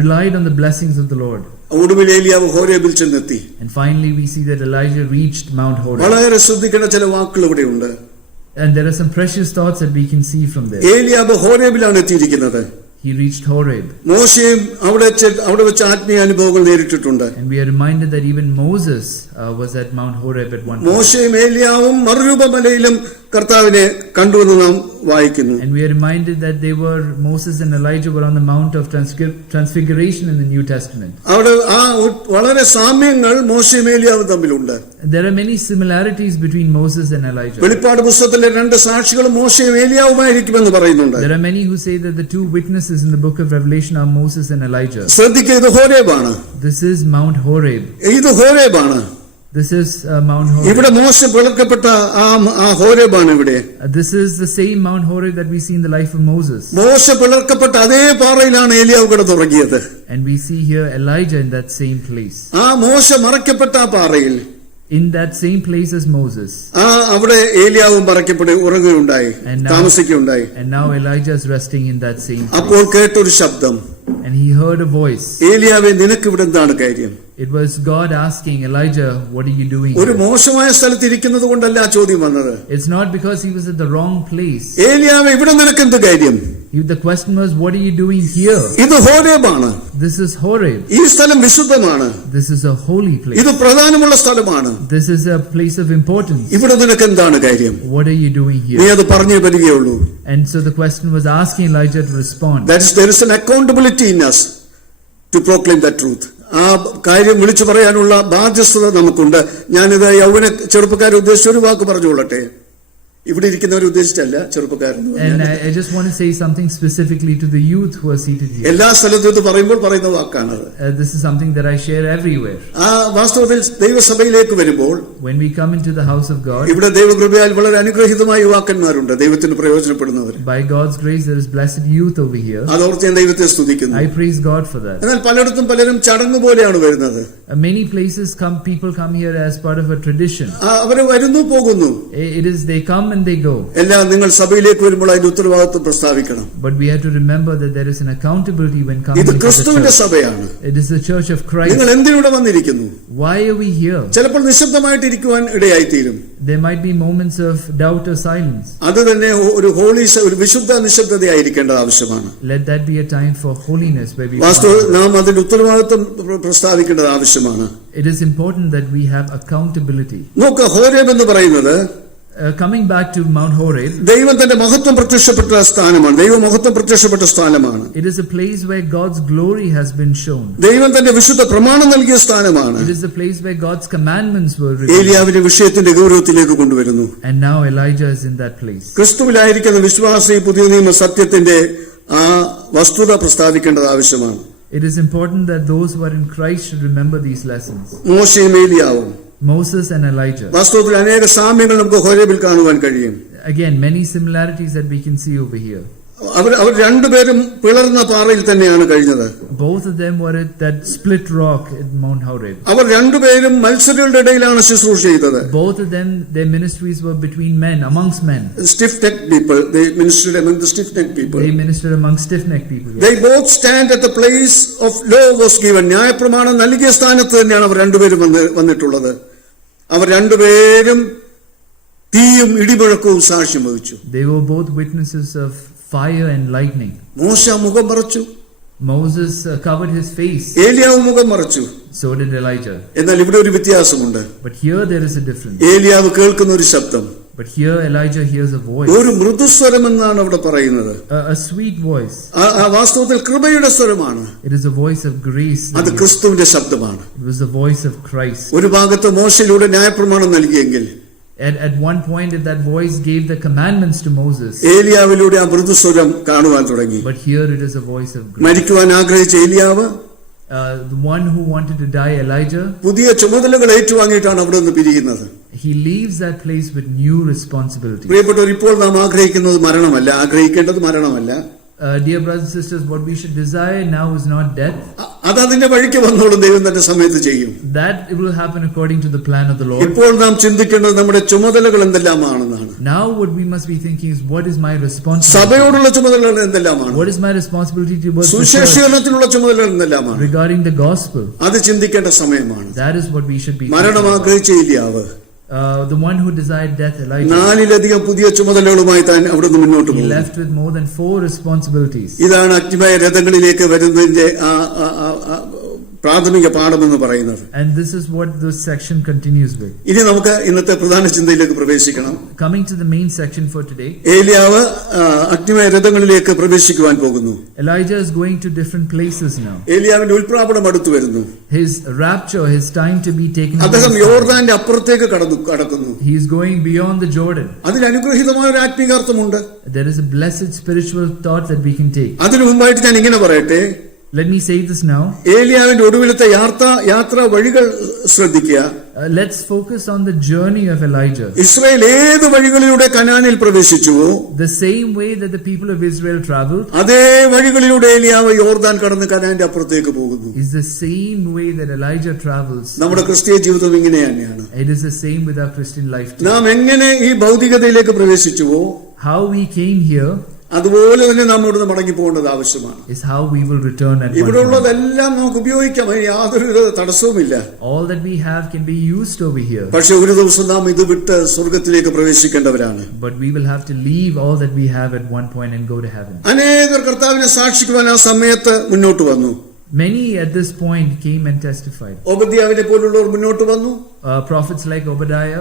relied on the blessings of the Lord. ഒടുവിൽ ഏലിയാവ് ഹോരേബിൽ ചെന്നെത്തി. And finally we see that Elijah reached Mount Horeb. വളരെ ശ്രദ്ധിക്കേണ്ട ചില വാക്കുകൾ ഇവിടെയുണ്ട്. And there are some precious thoughts that we can see from there. ഏലിയാവ് ഹോരേബിലാണ് എത്തിയിരിക്കുന്നത്. He reached Horeb. മോശയും അവിടെ വെച്ച് ആത്മീയ അനുഭവങ്ങൾ നേരിട്ടിട്ടുണ്ട്. And we are reminded that even Moses was at Mount Horeb at one point. മോശയും ഏലിയാവും മറുരൂപമലയിലും കർത്താവിനെ കണ്ടുവെന്ന് നാം വായിക്കുന്നു. And we are reminded that they were, Moses and Elijah were on the Mount of Transfiguration in the New Testament. അവിടെ വളരെ സാമ്യങ്ങൾ മോശയും ഏലിയാവും തമ്മിലുണ്ട്. There are many similarities between Moses and Elijah. വെളിപ്പാട് പുസ്തകത്തിലെ രണ്ട് സാക്ഷികളും മോശയും ഏലിയാവുമായിരിക്കുമെന്ന് പറയുന്നുണ്ട്. There are many who say that the two witnesses in the book of Revelation are Moses and Elijah. ശ്രദ്ധിക്കുക, ഇത് ഹോരേബാണ്. This is Mount Horeb. ഇത് ഹോരേബാണ്. This is Mount Horeb. ഇവിടെ മോശ പിളർക്കപ്പെട്ട ആ ഹോരേബാണ് ഇവിടെ. This is the same Mount Horeb that we see in the life of Moses. മോശ പിളർക്കപ്പെട്ട അതേ പാറയിലാണ് ഏലിയാവ് കിടന്നുറങ്ങിയത്. And we see here Elijah in that same place. ആ മോശ മറയ്ക്കപ്പെട്ട ആ പാറയിൽ, in that same place as Moses. അവിടെ ഏലിയാവും മറയ്ക്കപ്പെട്ട് ഉറങ്ങുകയുണ്ടായി, താമസിക്കുകയുണ്ടായി. And now Elijah is resting in that same place. അപ്പോൾ കേട്ടൊരു ശബ്ദം. And he heard a voice. ഏലിയാവേ, നിനക്ക് ഇവിടെ എന്താണ് കാര്യം? It was God asking Elijah, what are you doing? ഒരു മോശമായ സ്ഥലത്ത് ഇരിക്കുന്നത് കൊണ്ടല്ല ആ ചോദ്യം വന്നത്. It's not because he was at the wrong place. ഏലിയാവേ, ഇവിടെ നിനക്ക് എന്ത് കാര്യം? The question was, what are you doing here? ഇത് ഹോരേബാണ്. This is Horeb. ഈ സ്ഥലം വിശുദ്ധമാണ്. This is a holy place. ഇത് പ്രധാനമുള്ള സ്ഥലമാണ്. This is a place of importance. ഇവിടെ നിനക്ക് എന്താണ് കാര്യം? What are you doing here? നീ അത് പറഞ്ഞേ വരികയുള്ളൂ. And so the question was asking Elijah to respond. There is an accountability in us to proclaim that truth. ആ കാര്യം വിളിച്ചു പറയാനുള്ള ബാധ്യസ്ഥത നമുക്കുണ്ട്. ഞാനിത് യൗവന ചെറുപ്പക്കാരെ ഉദ്ദേശിച്ച് ഒരു വാക്ക് പറഞ്ഞുകൊള്ളട്ടെ. ഇവിടെ ഇരിക്കുന്നവരെ ഉദ്ദേശിച്ചല്ല, ചെറുപ്പക്കാരെന്ന്. And I just want to say something specifically to the youth who are seated here. എല്ലാ സ്ഥലത്തും ഇത് പറയുമ്പോൾ പറയുന്ന വാക്കാണത്. This is something that I share everywhere. ആ വാസ്തവത്തിൽ ദൈവസഭയിലേക്ക് വരുമ്പോൾ, when we come into the house of God, ഇവിടെ ദൈവകൃപയാൽ വളരെ അനുഗ്രഹീതമായ യുവാക്കന്മാരുണ്ട്, ദൈവത്തിന് പ്രയോജനപ്പെടുന്നവർ. by God's grace there is blessed youth over here. അതോർത്ത് ഞാൻ ദൈവത്തെ സ്തുതിക്കുന്നു. I praise God for that. എന്നാൽ പലയിടത്തും പലരും ചടങ്ങ് പോലെയാണ് വരുന്നത്. Many places people come here as part of a tradition. അവർ വരുന്നു, പോകുന്നു. It is they come and they go. എല്ലാം നിങ്ങൾ സഭയിലേക്ക് വരുമ്പോൾ അതിന്റെ ഉത്തരവാദിത്വം പ്രസ്താവിക്കണം. But we have to remember that there is an accountability when coming ഇത് to the ക്രിസ്തുവിന്റെ church. സഭയാണ്. It is the church of Christ. നിങ്ങൾ എന്തിനൂടെ വന്നിരിക്കുന്നു? Why are we here? ചിലപ്പോൾ നിശബ്ദമായിട്ട് ഇരിക്കുവാൻ ഇടയായിത്തീരും. There might be moments of doubt or silence. അത് തന്നെ ഒരു ഒരു വിശുദ്ധ നിശബ്ദതയായിരിക്കേണ്ടത് ആവശ്യമാണ്. Let that be a time for holiness where we നാം അതിന്റെ ഉത്തരവാദിത്വം പ്രസ്താവിക്കേണ്ടത് ആവശ്യമാണ്. It is important that we have accountability. നോക്ക്, ഹോരേബ് എന്ന് പറയുന്നത്, coming back to Mount Horeb, ദൈവം തന്റെ മഹത്വം പ്രത്യക്ഷപ്പെട്ട സ്ഥാനമാണ്. ദൈവമഹത്വം പ്രത്യക്ഷപ്പെട്ട സ്ഥലമാണ്. it is a place where God's glory has been shown. ദൈവം തന്റെ വിശുദ്ധ പ്രമാണം നൽകിയ സ്ഥാനമാണ്. It is a place where God's commandments were revealed. ഏലിയാവിനെ വിഷയത്തിന്റെ ഗൗരവത്തിലേക്ക് കൊണ്ടുവരുന്നു. And now Elijah is in that place. ക്രിസ്തുവിലായിരിക്കുന്ന വിശ്വാസി പുതിയ നിയമ സത്യത്തിന്റെ ആ വസ്തുത പ്രസ്താവിക്കേണ്ടത് ആവശ്യമാണ്. It is important that those who are in Christ should remember these lessons. മോശയും ഏലിയാവും, Moses and Elijah. വാസ്തവത്തിൽ അനേക സാമ്യങ്ങൾ നമുക്ക് ഹോരേബിൽ കാണുവാൻ കഴിയും. Again, many similarities that we can see over here. അവർ രണ്ടുപേരും പിളർന്ന പാറയിൽ തന്നെയാണ് കഴിഞ്ഞത്. Both of them were at that split rock at Mount Horeb. അവർ രണ്ടുപേരും മത്സരങ്ങളുടെ ഇടയിലാണ് ശുശ്രൂഷ ചെയ്തത്. Both of them, their ministries were between men, amongst men. Stiff-necked people, they ministered among the stiff-necked people. They ministered among stiff-necked people. Yes. They both stand at the place of law was given. ന്യായപ്രമാണം നൽകിയ സ്ഥാനത്ത് തന്നെയാണ് അവർ രണ്ടുപേരും വന്നിട്ടുള്ളത്. അവർ രണ്ടുപേരും തീയും ഇടിമുഴക്കവും സാക്ഷ്യം വഹിച്ചു. They were both witnesses of fire and lightning. മോശ മുഖം മറച്ചു. Moses covered his face. ഏലിയാവ് മുഖം മറച്ചു. So did Elijah. എന്നാൽ ഇവിടെ ഒരു വ്യത്യാസമുണ്ട്. But here there is a difference. ഏലിയാവ് കേൾക്കുന്ന ഒരു ശബ്ദം. But here Elijah hears a voice. ഒരു മൃദുസ്വരം എന്നാണ് അവിടെ പറയുന്നത്. A sweet voice. ആ വാസ്തവത്തിൽ കൃപയുടെ സ്വരമാണ്. It is a voice of grace. അത് ക്രിസ്തുവിന്റെ ശബ്ദമാണ്. It was the voice of Christ. ഒരു ഭാഗത്ത് മോശയിലൂടെ ന്യായപ്രമാണം നൽകിയെങ്കിൽ, At one point that voice gave the commandments to Moses. ഏലിയാവിലൂടെ ആ മൃദുസ്വരം കാണുവാൻ തുടങ്ങി. But here it is a voice of grace. മരിക്കുവാൻ ആഗ്രഹിച്ച ഏലിയാവ്, the one who wanted to die, Elijah, പുതിയ ചുമതലകൾ ഏറ്റുവാങ്ങിയിട്ടാണ് അവിടെ നിന്ന് പിരിയുന്നത്. he leaves that place with new responsibilities. പ്രിയപ്പെട്ടവർ, ഇപ്പോൾ നാം ആഗ്രഹിക്കുന്നത് മരണമല്ല, ആഗ്രഹിക്കേണ്ടത് മരണമല്ല. Dear brothers and sisters, what we should desire now is not death. അത് അതിന്റെ വഴിക്ക് വന്നോളും, ദൈവം തന്റെ സമയത്ത് ചെയ്യും. That it will happen according to the plan of the Lord. ഇപ്പോൾ നാം ചിന്തിക്കേണ്ടത് നമ്മുടെ ചുമതലകൾ എന്തെല്ലാമാണെന്നാണ്. Now what we must be thinking is, what is my responsibility? സഭയോടുള്ള ചുമതലകൾ എന്തെല്ലാമാണ്? What is my responsibility towards the church? സുവിശേഷീകരണത്തിനുള്ള ചുമതലകൾ എന്തെല്ലാമാണ്? Regarding the gospel. അത് ചിന്തിക്കേണ്ട സമയമാണ്. That is what we should be മരണം thinking about. ആഗ്രഹിച്ച ഏലിയാവ്, the one who desired death, Elijah, 4 പുതിയ ചുമതലകളുമായി താൻ അവിടെ നിന്ന് മുന്നോട്ട് he പോകും. left with more than 4 responsibilities. ഇതാണ് അഗ്നിമയ രഥങ്ങളിലേക്ക് വരുന്നതിന്റെ പ്രാഥമിക പാഠമെന്ന് പറയുന്നത്. And this is what this section continues with. ഇനി നമുക്ക് ഇന്നത്തെ പ്രധാന ചിന്തയിലേക്ക് പ്രവേശിക്കണം. Coming to the main section for today. ഏലിയാവ് അഗ്നിമയ രഥങ്ങളിലേക്ക് പ്രവേശിക്കുവാൻ പോകുന്നു. Elijah is going to different places now. ഏലിയാവിന്റെ ഉൽപ്രാപണം അടുത്തു വരുന്നു. His rapture, his time to be taken. അദ്ദേഹം യോർദാന്റെ അപ്പുറത്തേക്ക് കടക്കുന്നു. He is going beyond the Jordan. അതിൽ അനുഗ്രഹീതമായ ഒരു ആത്മീകാർത്ഥമുണ്ട്. There is a blessed spiritual thought that we can take. അതിനു മുമ്പായിട്ട് ഞാൻ ഇങ്ങനെ പറയട്ടെ. Let me say this now. ഏലിയാവിന്റെ ഒടുവിലത്തെ യാത്രാ വഴികൾ ശ്രദ്ധിക്കുക. Let's focus on the journey of Elijah. Israel ഏത് വഴികളിലൂടെ കനാനിൽ പ്രവേശിച്ചുവോ, the same way that the people of Israel traveled, അതേ വഴികളിലൂടെ ഏലിയാവ് യോർദാൻ കടന്ന് കനാന്റെ അപ്പുറത്തേക്ക് പോകുന്നു. is the same way that Elijah travels. നമ്മുടെ ക്രിസ്തീയ ജീവിതം ഇങ്ങനെ തന്നെയാണ്. It is the same with our Christian life too. നാം എങ്ങനെ ഈ ഭൗതികതയിലേക്ക് പ്രവേശിച്ചുവോ, how we came here, അതുപോലെ തന്നെ നാം ഇവിടുന്ന് മടങ്ങി പോകേണ്ടത് ആവശ്യമാണ്. is how we will return at one ഇവിടെ point. ഉള്ളതെല്ലാം നമുക്ക് ഉപയോഗിക്കാം, അതിന് യാതൊരു തടസ്സവുമില്ല. All that we have can be used over here. പക്ഷെ ഒരു ദിവസം നാം ഇത് വിട്ട് സ്വർഗത്തിലേക്ക് പ്രവേശിക്കേണ്ടവരാണ്. But we will have to leave all that we have at one point and go to heaven. അനേകർ കർത്താവിനെ സാക്ഷിക്കുവാൻ ആ സമയത്ത് മുന്നോട്ട് വന്നു. Many at this point came and testified. ഒബദ്യാവിനെ പോലുള്ളവർ മുന്നോട്ട് വന്നു. Prophets like Obadiah.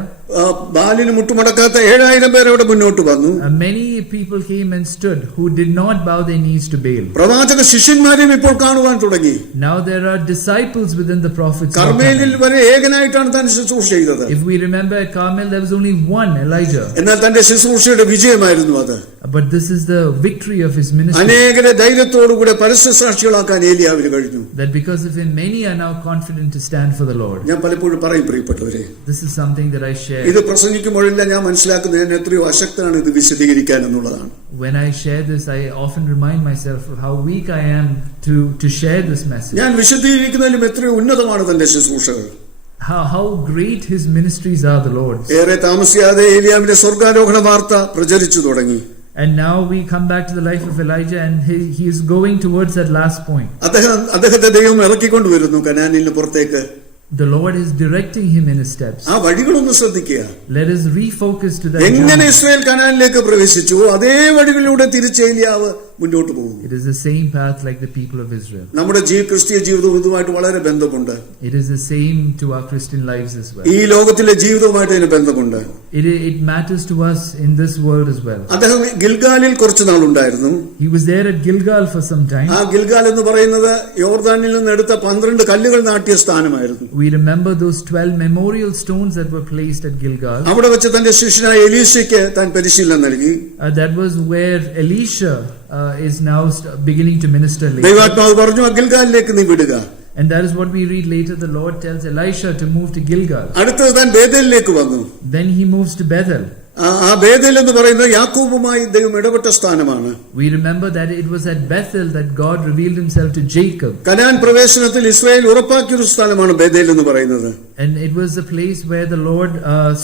ബാലിന് മുട്ടുമടക്കാത്ത 7000 പേർ അവിടെ മുന്നോട്ട് വന്നു. Many people came and stood who did not bow their knees to Baal. പ്രവാചക ശിഷ്യന്മാരെയും ഇപ്പോൾ കാണുവാൻ തുടങ്ങി. Now there are disciples within the prophets. കർമ്മേലിൽ വരെ ഏകനായിട്ടാണ് താൻ ശുശ്രൂഷ ചെയ്തത്. If we remember at Carmel there was only one Elijah. എന്നാൽ തന്റെ ശുശ്രൂഷയുടെ വിജയമായിരുന്നു അത്. But this is the victory of his ministry. അനേകരെ ധൈര്യത്തോടുകൂടെ പരസ്യസാക്ഷികളാക്കാൻ ഏലിയാവിന് കഴിഞ്ഞു. That because of him many are now confident to stand for the Lord. ഞാൻ പലപ്പോഴും പറയും പ്രിയപ്പെട്ടവരെ, this is something that I share. ഇത് പ്രസംഗിക്കുമ്പോഴെല്ലാം ഞാൻ മനസ്സിലാക്കുന്നത് ഞാൻ എത്രയോ അശക്തനാണ് ഇത് വിശദീകരിക്കാൻ എന്നുള്ളതാണ്. When I share this, I often remind myself of how weak I am to share this message. ഞാൻ വിശദീകരിക്കുന്നതിലും എത്രയോ ഉന്നതമാണ് തന്റെ ശുശ്രൂഷകൾ. How great his ministries are, the Lord's. ഏറെ താമസിയാതെ ഏലിയാവിന്റെ സ്വർഗ്ഗാരോഹണ വാർത്ത പ്രചരിച്ചു തുടങ്ങി. And now we come back to the life of Elijah, and he is going towards that last point. അദ്ദേഹത്തെ ദൈവം ഇറക്കിക്കൊണ്ടുവരുന്നു കനാനിന് പുറത്തേക്ക്. The Lord is directing him in his steps. ആ വഴികളൊന്ന് ശ്രദ്ധിക്കുക. Let us refocus to that. എങ്ങനെ Israel കനാനിലേക്ക് പ്രവേശിച്ചുവോ അതേ വഴികളിലൂടെ തിരിച്ച് ഏലിയാവ് മുന്നോട്ട് പോകുന്നു. It is the same path like the people of Israel. നമ്മുടെ ക്രിസ്തീയ ജീവിതവും ഇതുമായിട്ട് വളരെ ബന്ധമുണ്ട്. It is the same to our Christian lives as well. ഈ ലോകത്തിലെ ജീവിതവുമായിട്ട് ഇതിന് ബന്ധമുണ്ട്. It matters to us in this world as well. അദ്ദേഹം ഗിൽഗാലിൽ കുറച്ചു നാൾ ഉണ്ടായിരുന്നു. He was there at Gilgal for some time. ആ ഗിൽഗാൽ എന്ന് പറയുന്നത് യോർദാനിൽ നിന്ന് എടുത്ത 12 കല്ലുകൾ നാട്ടിയ സ്ഥാനമായിരുന്നു. We remember those 12 memorial stones that were placed at Gilgal. അവിടെ വെച്ച് തന്റെ ശിഷ്യനായ എലീശയ്ക്ക് താൻ പരിശീലനം നൽകി. That was where Elisha is now beginning to minister later. ദൈവാത്മാവ് പറഞ്ഞു ഗിൽഗാലിലേക്ക് നീ വിടുക. And that is what we read later. The Lord tells Elisha to move to Gilgal. അടുത്തത് താൻ ബേഥേലിലേക്ക് വന്നു. Then he moves to Bethel. ആ ബേഥേൽ എന്ന് പറയുന്നത് യാക്കോബുമായി ദൈവം ഇടപെട്ട സ്ഥാനമാണ്. We remember that it was at Bethel that God revealed himself to Jacob. കനാൻ പ്രവേശനത്തിൽ ഇസ്രായേൽ ഉറപ്പാക്കിയ ഒരു സ്ഥലമാണ് ബേഥേൽ എന്ന് പറയുന്നത്. And it was the place where the Lord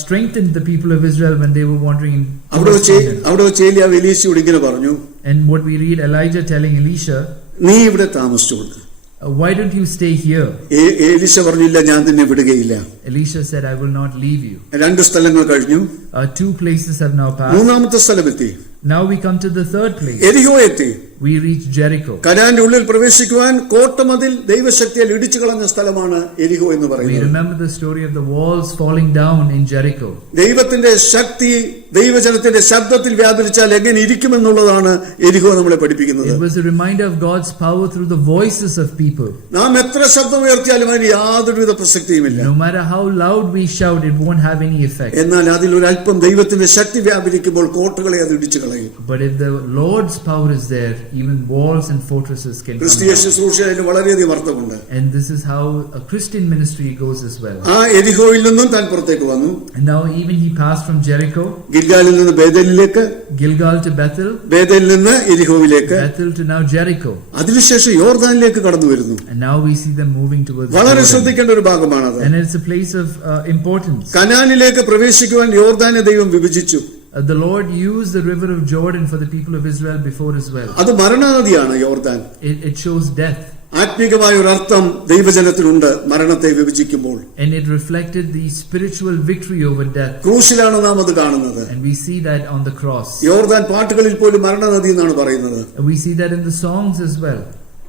strengthened the people of Israel when they were wandering in. അവിടെ വെച്ച് ഏലിയാവ് എലീശയോട് ഇങ്ങനെ പറഞ്ഞു. And what we read Elijah telling Elisha, നീ ഇവിടെ താമസിച്ചോളൂ. why don't you stay here? എലീശ പറഞ്ഞില്ല, ഞാൻ നിന്നെ വിടുകയില്ല. Elisha said, I will not leave you. 2 സ്ഥലങ്ങൾ കഴിഞ്ഞു. 2 places have now passed. മൂന്നാമത്തെ സ്ഥലമെത്തി. Now we come to the third place. എരിഹോ എത്തി. We reach Jericho. കനാന്റെ ഉള്ളിൽ പ്രവേശിക്കുവാൻ കോട്ടമതിൽ ദൈവശക്തിയാൽ ഇടിച്ചു കളഞ്ഞ സ്ഥലമാണ് എരിഹോ എന്ന് We പറയുന്നത്. remember the story of the walls falling down in Jericho. ദൈവത്തിന്റെ ശക്തി ദൈവജനത്തിന്റെ ശബ്ദത്തിൽ വ്യാപരിച്ചാൽ എങ്ങനെ ഇരിക്കുമെന്നുള്ളതാണ് എരിഹോ നമ്മളെ പഠിപ്പിക്കുന്നത്. It was a reminder of God's power through the voices of people. നാം എത്ര ശബ്ദം ഉയർത്തിയാലും അതിന് യാതൊരുവിധ പ്രസക്തിയുമില്ല. No matter how loud we shout, it won't have any effect. എന്നാൽ അതിൽ ഒരു അല്പം ദൈവത്തിന്റെ ശക്തി വ്യാപരിക്കുമ്പോൾ കോട്ടകളെ അത് ഇടിച്ചു കളയും. But if the Lord's power is there, even walls and fortresses can come ക്രിസ്തീയ down. ശുശ്രൂഷയിൽ വളരെയധികം അർത്ഥമുണ്ട്. And this is how a Christian ministry goes as well. ആ എരിഹോയിൽ നിന്നും താൻ പുറത്തേക്ക് വന്നു. And now even he passed from Jericho, ഗിൽഗാലിൽ നിന്ന് ബേഥേലിലേക്ക്, Gilgal to Bethel, ബേഥേലിൽ നിന്ന് എരിഹോവിലേക്ക്, Bethel to now Jericho. അതിനുശേഷം യോർദാനിലേക്ക് കടന്നു വരുന്നു. And now we see them moving towards വളരെ Jordan. ശ്രദ്ധിക്കേണ്ട ഒരു ഭാഗമാണത്. And it's a place of importance. കനാനിലേക്ക് പ്രവേശിക്കുവാൻ യോർദാനെ ദൈവം വിഭജിച്ചു. The Lord used the river of Jordan for the people of Israel before as well. അത് മരണനദിയാണ് യോർദാൻ. It shows death. ആത്മീകമായ ഒരു അർത്ഥം ദൈവജനത്തിനുണ്ട് മരണത്തെ വിഭജിക്കുമ്പോൾ. And it reflected the spiritual victory over death. ക്രൂശിലാണ് നാം അത് കാണുന്നത്. And we see that on the cross. യോർദാൻ പാട്ടുകളിൽ പോലും മരണനദി എന്നാണ് പറയുന്നത്. And we see that in the songs as well.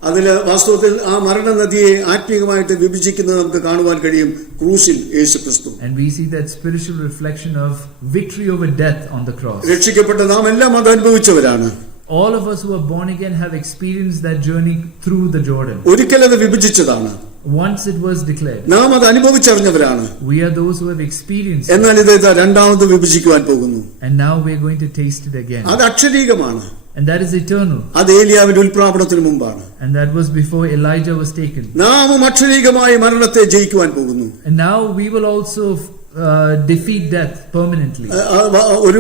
അതിൽ വാസ്തവത്തിൽ ആ മരണനദിയെ ആത്മീയമായിട്ട് വിഭജിക്കുന്നത് നമുക്ക് കാണുവാൻ കഴിയും ക്രൂശിൽ യേശുക്രിസ്തു. And we see that spiritual reflection of victory over death on the cross. രക്ഷിക്കപ്പെട്ട നാം എല്ലാം അത് അനുഭവിച്ചവരാണ്. All of us who are born again have experienced that journey through the Jordan. ഒരിക്കൽ അത് വിഭജിച്ചതാണ്. Once it was declared. നാം അത് അനുഭവിച്ചറിഞ്ഞവരാണ്. We are those who have experienced it. എന്നാൽ ഇത് രണ്ടാമത് വിഭജിക്കുവാൻ പോകുന്നു. And now we are going to taste it again. അത് അക്ഷരീകമാണ്. And that is eternal. അത് ഏലിയാവിന്റെ ഉൽപ്രാപണത്തിന് മുമ്പാണ്. And that was before Elijah was taken. നാം അക്ഷരീകമായി മരണത്തെ ജയിക്കുവാൻ പോകുന്നു. And now we will also defeat death permanently.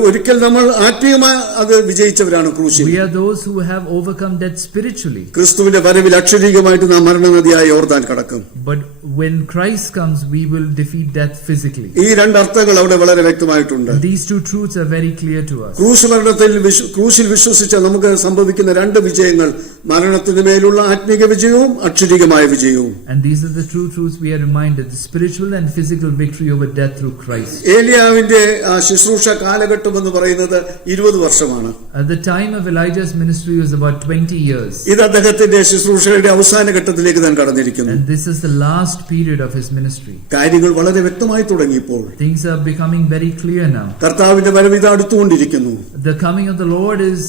ഒരിക്കൽ നമ്മൾ ആത്മീയമായി അത് വിജയിച്ചവരാണ് ക്രൂശിൽ. We are those who have overcome death spiritually. ക്രിസ്തുവിന്റെ വരവിൽ അക്ഷരീകമായിട്ട് നാം മരണനദിയായ യോർദാൻ കടക്കും. But when Christ comes, we will defeat death physically. ഈ രണ്ട് അർത്ഥങ്ങൾ അവിടെ വളരെ വ്യക്തമായിട്ടുണ്ട്. These two truths are very clear to us. ക്രൂശിൽ വിശ്വസിച്ച നമുക്ക് സംഭവിക്കുന്ന രണ്ട് വിജയങ്ങൾ, മരണത്തിന് മേലുള്ള ആത്മീക വിജയവും അക്ഷരീകമായ വിജയവും. And these are the true truths we are reminded: the spiritual and physical victory over death through Christ. ഏലിയാവിന്റെ ശുശ്രൂഷ കാലഘട്ടം എന്ന് പറയുന്നത് 20 വർഷമാണ്. At the time of Elijah's ministry was about 20 years. ഇത് അദ്ദേഹത്തിന്റെ ശുശ്രൂഷയുടെ അവസാന ഘട്ടത്തിലേക്ക് താൻ കടന്നിരിക്കുന്നു. And this is the last period of his ministry. കാര്യങ്ങൾ വളരെ വ്യക്തമായി തുടങ്ങിയപ്പോൾ. Things are becoming very clear now. കർത്താവിന്റെ വരവ് ഇത് അടുത്തുകൊണ്ടിരിക്കുന്നു. The coming of the Lord is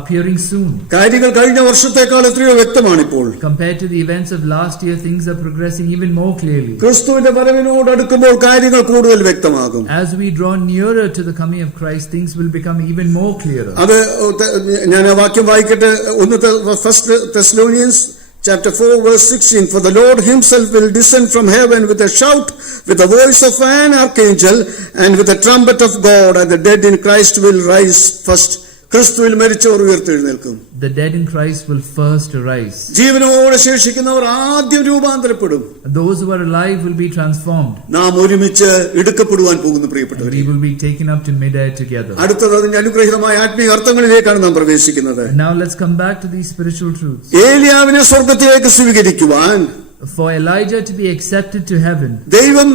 appearing soon. കാര്യങ്ങൾ കഴിഞ്ഞ വർഷത്തേക്കാൾ എത്രയോ വ്യക്തമാണ് ഇപ്പോൾ. Compared to the events of last year, things are progressing even more clearly. ക്രിസ്തുവിന്റെ വരവിനോട് അടുക്കുമ്പോൾ കാര്യങ്ങൾ കൂടുതൽ വ്യക്തമാകും. As we draw nearer to the coming of Christ, things will become even more clearer. അത് ഞാൻ ആ വാക്യം വായിക്കട്ടെ. First Thessalonians chapter 4 verse 16, for the Lord himself will descend from heaven with a shout, with the voice of an archangel, and with the trumpet of God, and the dead in Christ will rise first. ക്രിസ്തുവിൽ മരിച്ചവർ ഉയർത്തെഴുന്നേൽക്കും. The dead in Christ will first arise. ജീവനോടെ ശേഷിക്കുന്നവർ ആദ്യം രൂപാന്തരപ്പെടും. Those who are alive will be transformed. നാം ഒരുമിച്ച് എടുക്കപ്പെടുവാൻ പോകുന്നു പ്രിയപ്പെട്ടവരെ. We will be taken up to midair together. അടുത്തത് അതിന്റെ അനുഗ്രഹീതമായ ആത്മീയ അർത്ഥങ്ങളിലേക്കാണ് നാം പ്രവേശിക്കുന്നത്. Now let's come back to these spiritual truths. ഏലിയാവിനെ സ്വർഗ്ഗത്തിലേക്ക് സ്വീകരിക്കുവാൻ, for Elijah to be accepted to heaven, ദൈവം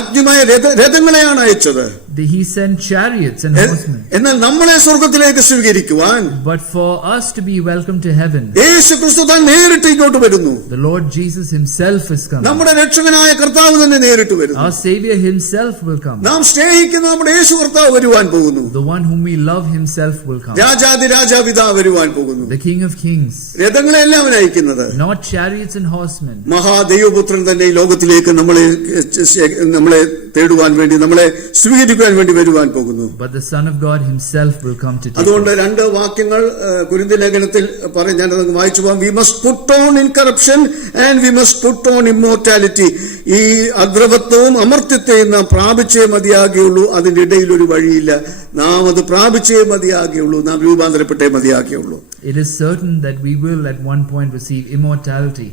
അഗ്നിമയ രഥങ്ങളെയാണ് അയച്ചത്. He sent chariots and horsemen. എന്നാൽ നമ്മളെ സ്വർഗ്ഗത്തിലേക്ക് സ്വീകരിക്കുവാൻ, but for us to be welcomed to heaven, യേശുക്രിസ്തു താൻ നേരിട്ട് ഇങ്ങോട്ട് വരുന്നു. The Lord Jesus himself is coming. നമ്മുടെ രക്ഷകനായ കർത്താവ് തന്നെ നേരിട്ട് വരുന്നു. Our Savior himself will come. നാം സ്നേഹിക്കുന്ന നമ്മുടെ യേശു കർത്താവ് വരുവാൻ പോകുന്നു. The one whom we love himself will come. രാജാതി രാജാവിതാ വരുവാൻ പോകുന്നു. The King of Kings. രഥങ്ങളെല്ലാം അവൻ അയക്കുന്നത്. Not chariots and horsemen. മഹാദൈവപുത്രൻ തന്നെ ഈ ലോകത്തിലേക്ക് നമ്മളെ തേടുവാൻ വേണ്ടി, നമ്മളെ സ്വീകരിക്കുവാൻ വേണ്ടി വരുവാൻ പോകുന്നു. But the Son of God himself will come to take. അതുകൊണ്ട് രണ്ട് വാക്യങ്ങൾ കൊരിന്ത്യ ലേഖനത്തിൽ ഞാനത് വായിച്ചു പോകാം. We must put on incorruption and we must put on immortality. ഈ അദ്രവത്വവും അമർത്യത്തെയും നാം പ്രാപിച്ചേ മതിയാകുകയുള്ളൂ. അതിന്റെ ഇടയിൽ ഒരു വഴിയില്ല. നാം അത് പ്രാപിച്ചേ മതിയാകുകയുള്ളൂ. നാം രൂപാന്തരപ്പെട്ടേ മതിയാകുകയുള്ളൂ. It is certain that we will at one point receive immortality.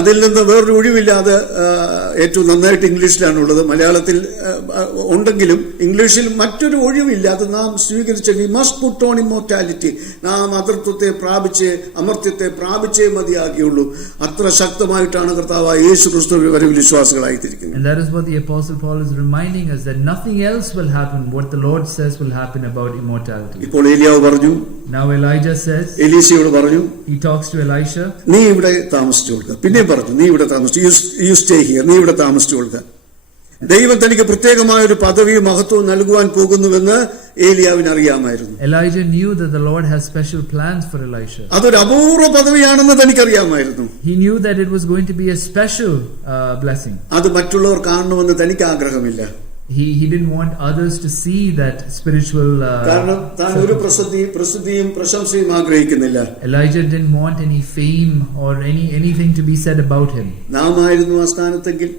അതിൽ നിന്ന് വേറൊരു ഒഴിവില്ല. അത് ഏറ്റവും നന്നായിട്ട് ഇംഗ്ലീഷിലാണുള്ളത്. മലയാളത്തിൽ ഉണ്ടെങ്കിലും ഇംഗ്ലീഷിൽ മറ്റൊരു ഒഴിവില്ല. അത് നാം സ്വീകരിച്ച we must put on immortality. നാം അതൃത്വത്തെ പ്രാപിച്ചേ, അമർത്യത്തെ പ്രാപിച്ചേ മതിയാകുകയുള്ളൂ. അത്ര ശക്തമായിട്ടാണ് കർത്താവായ യേശു ക്രിസ്തു വരവിൽ വിശ്വാസികളായിത്തിരിക്കുന്നത്. And that is what the Apostle Paul is reminding us, that nothing else will happen. What the Lord says will happen about immortality. ഇപ്പോൾ ഏലിയാവ് പറഞ്ഞു, now Elijah says, എലീശയോട് പറഞ്ഞു, he talks to Elisha, നീ ഇവിടെ താമസിച്ചു കൊടുക്കുക. പിന്നെ പറഞ്ഞു, നീ ഇവിടെ താമസിച്ചു, യു സ്റ്റേ ഹിയർ, നീ ഇവിടെ താമസിച്ചു കൊടുക്കുക. ദൈവം തനിക്ക് പ്രത്യേകമായ ഒരു പദവിയും മഹത്വവും നൽകുവാൻ പോകുന്നുവെന്ന് ഏലിയാവിന് അറിയാമായിരുന്നു. Elijah knew that the Lord has special plans for Elisha. അതൊരു അപൂർവ പദവിയാണെന്ന് തനിക്കറിയാമായിരുന്നു. He knew that it was going to be a special blessing. അത് മറ്റുള്ളവർ കാണണമെന്ന് തനിക്ക് ആഗ്രഹമില്ല. He didn't want others to see that spiritual കാരണം താൻ ഒരു പ്രസിദ്ധിയും പ്രശംസയും ആഗ്രഹിക്കുന്നില്ല. Elijah didn't want any fame or anything to be said about him. നാം ആയിരുന്നു ആ സ്ഥാനത്തെങ്കിൽ,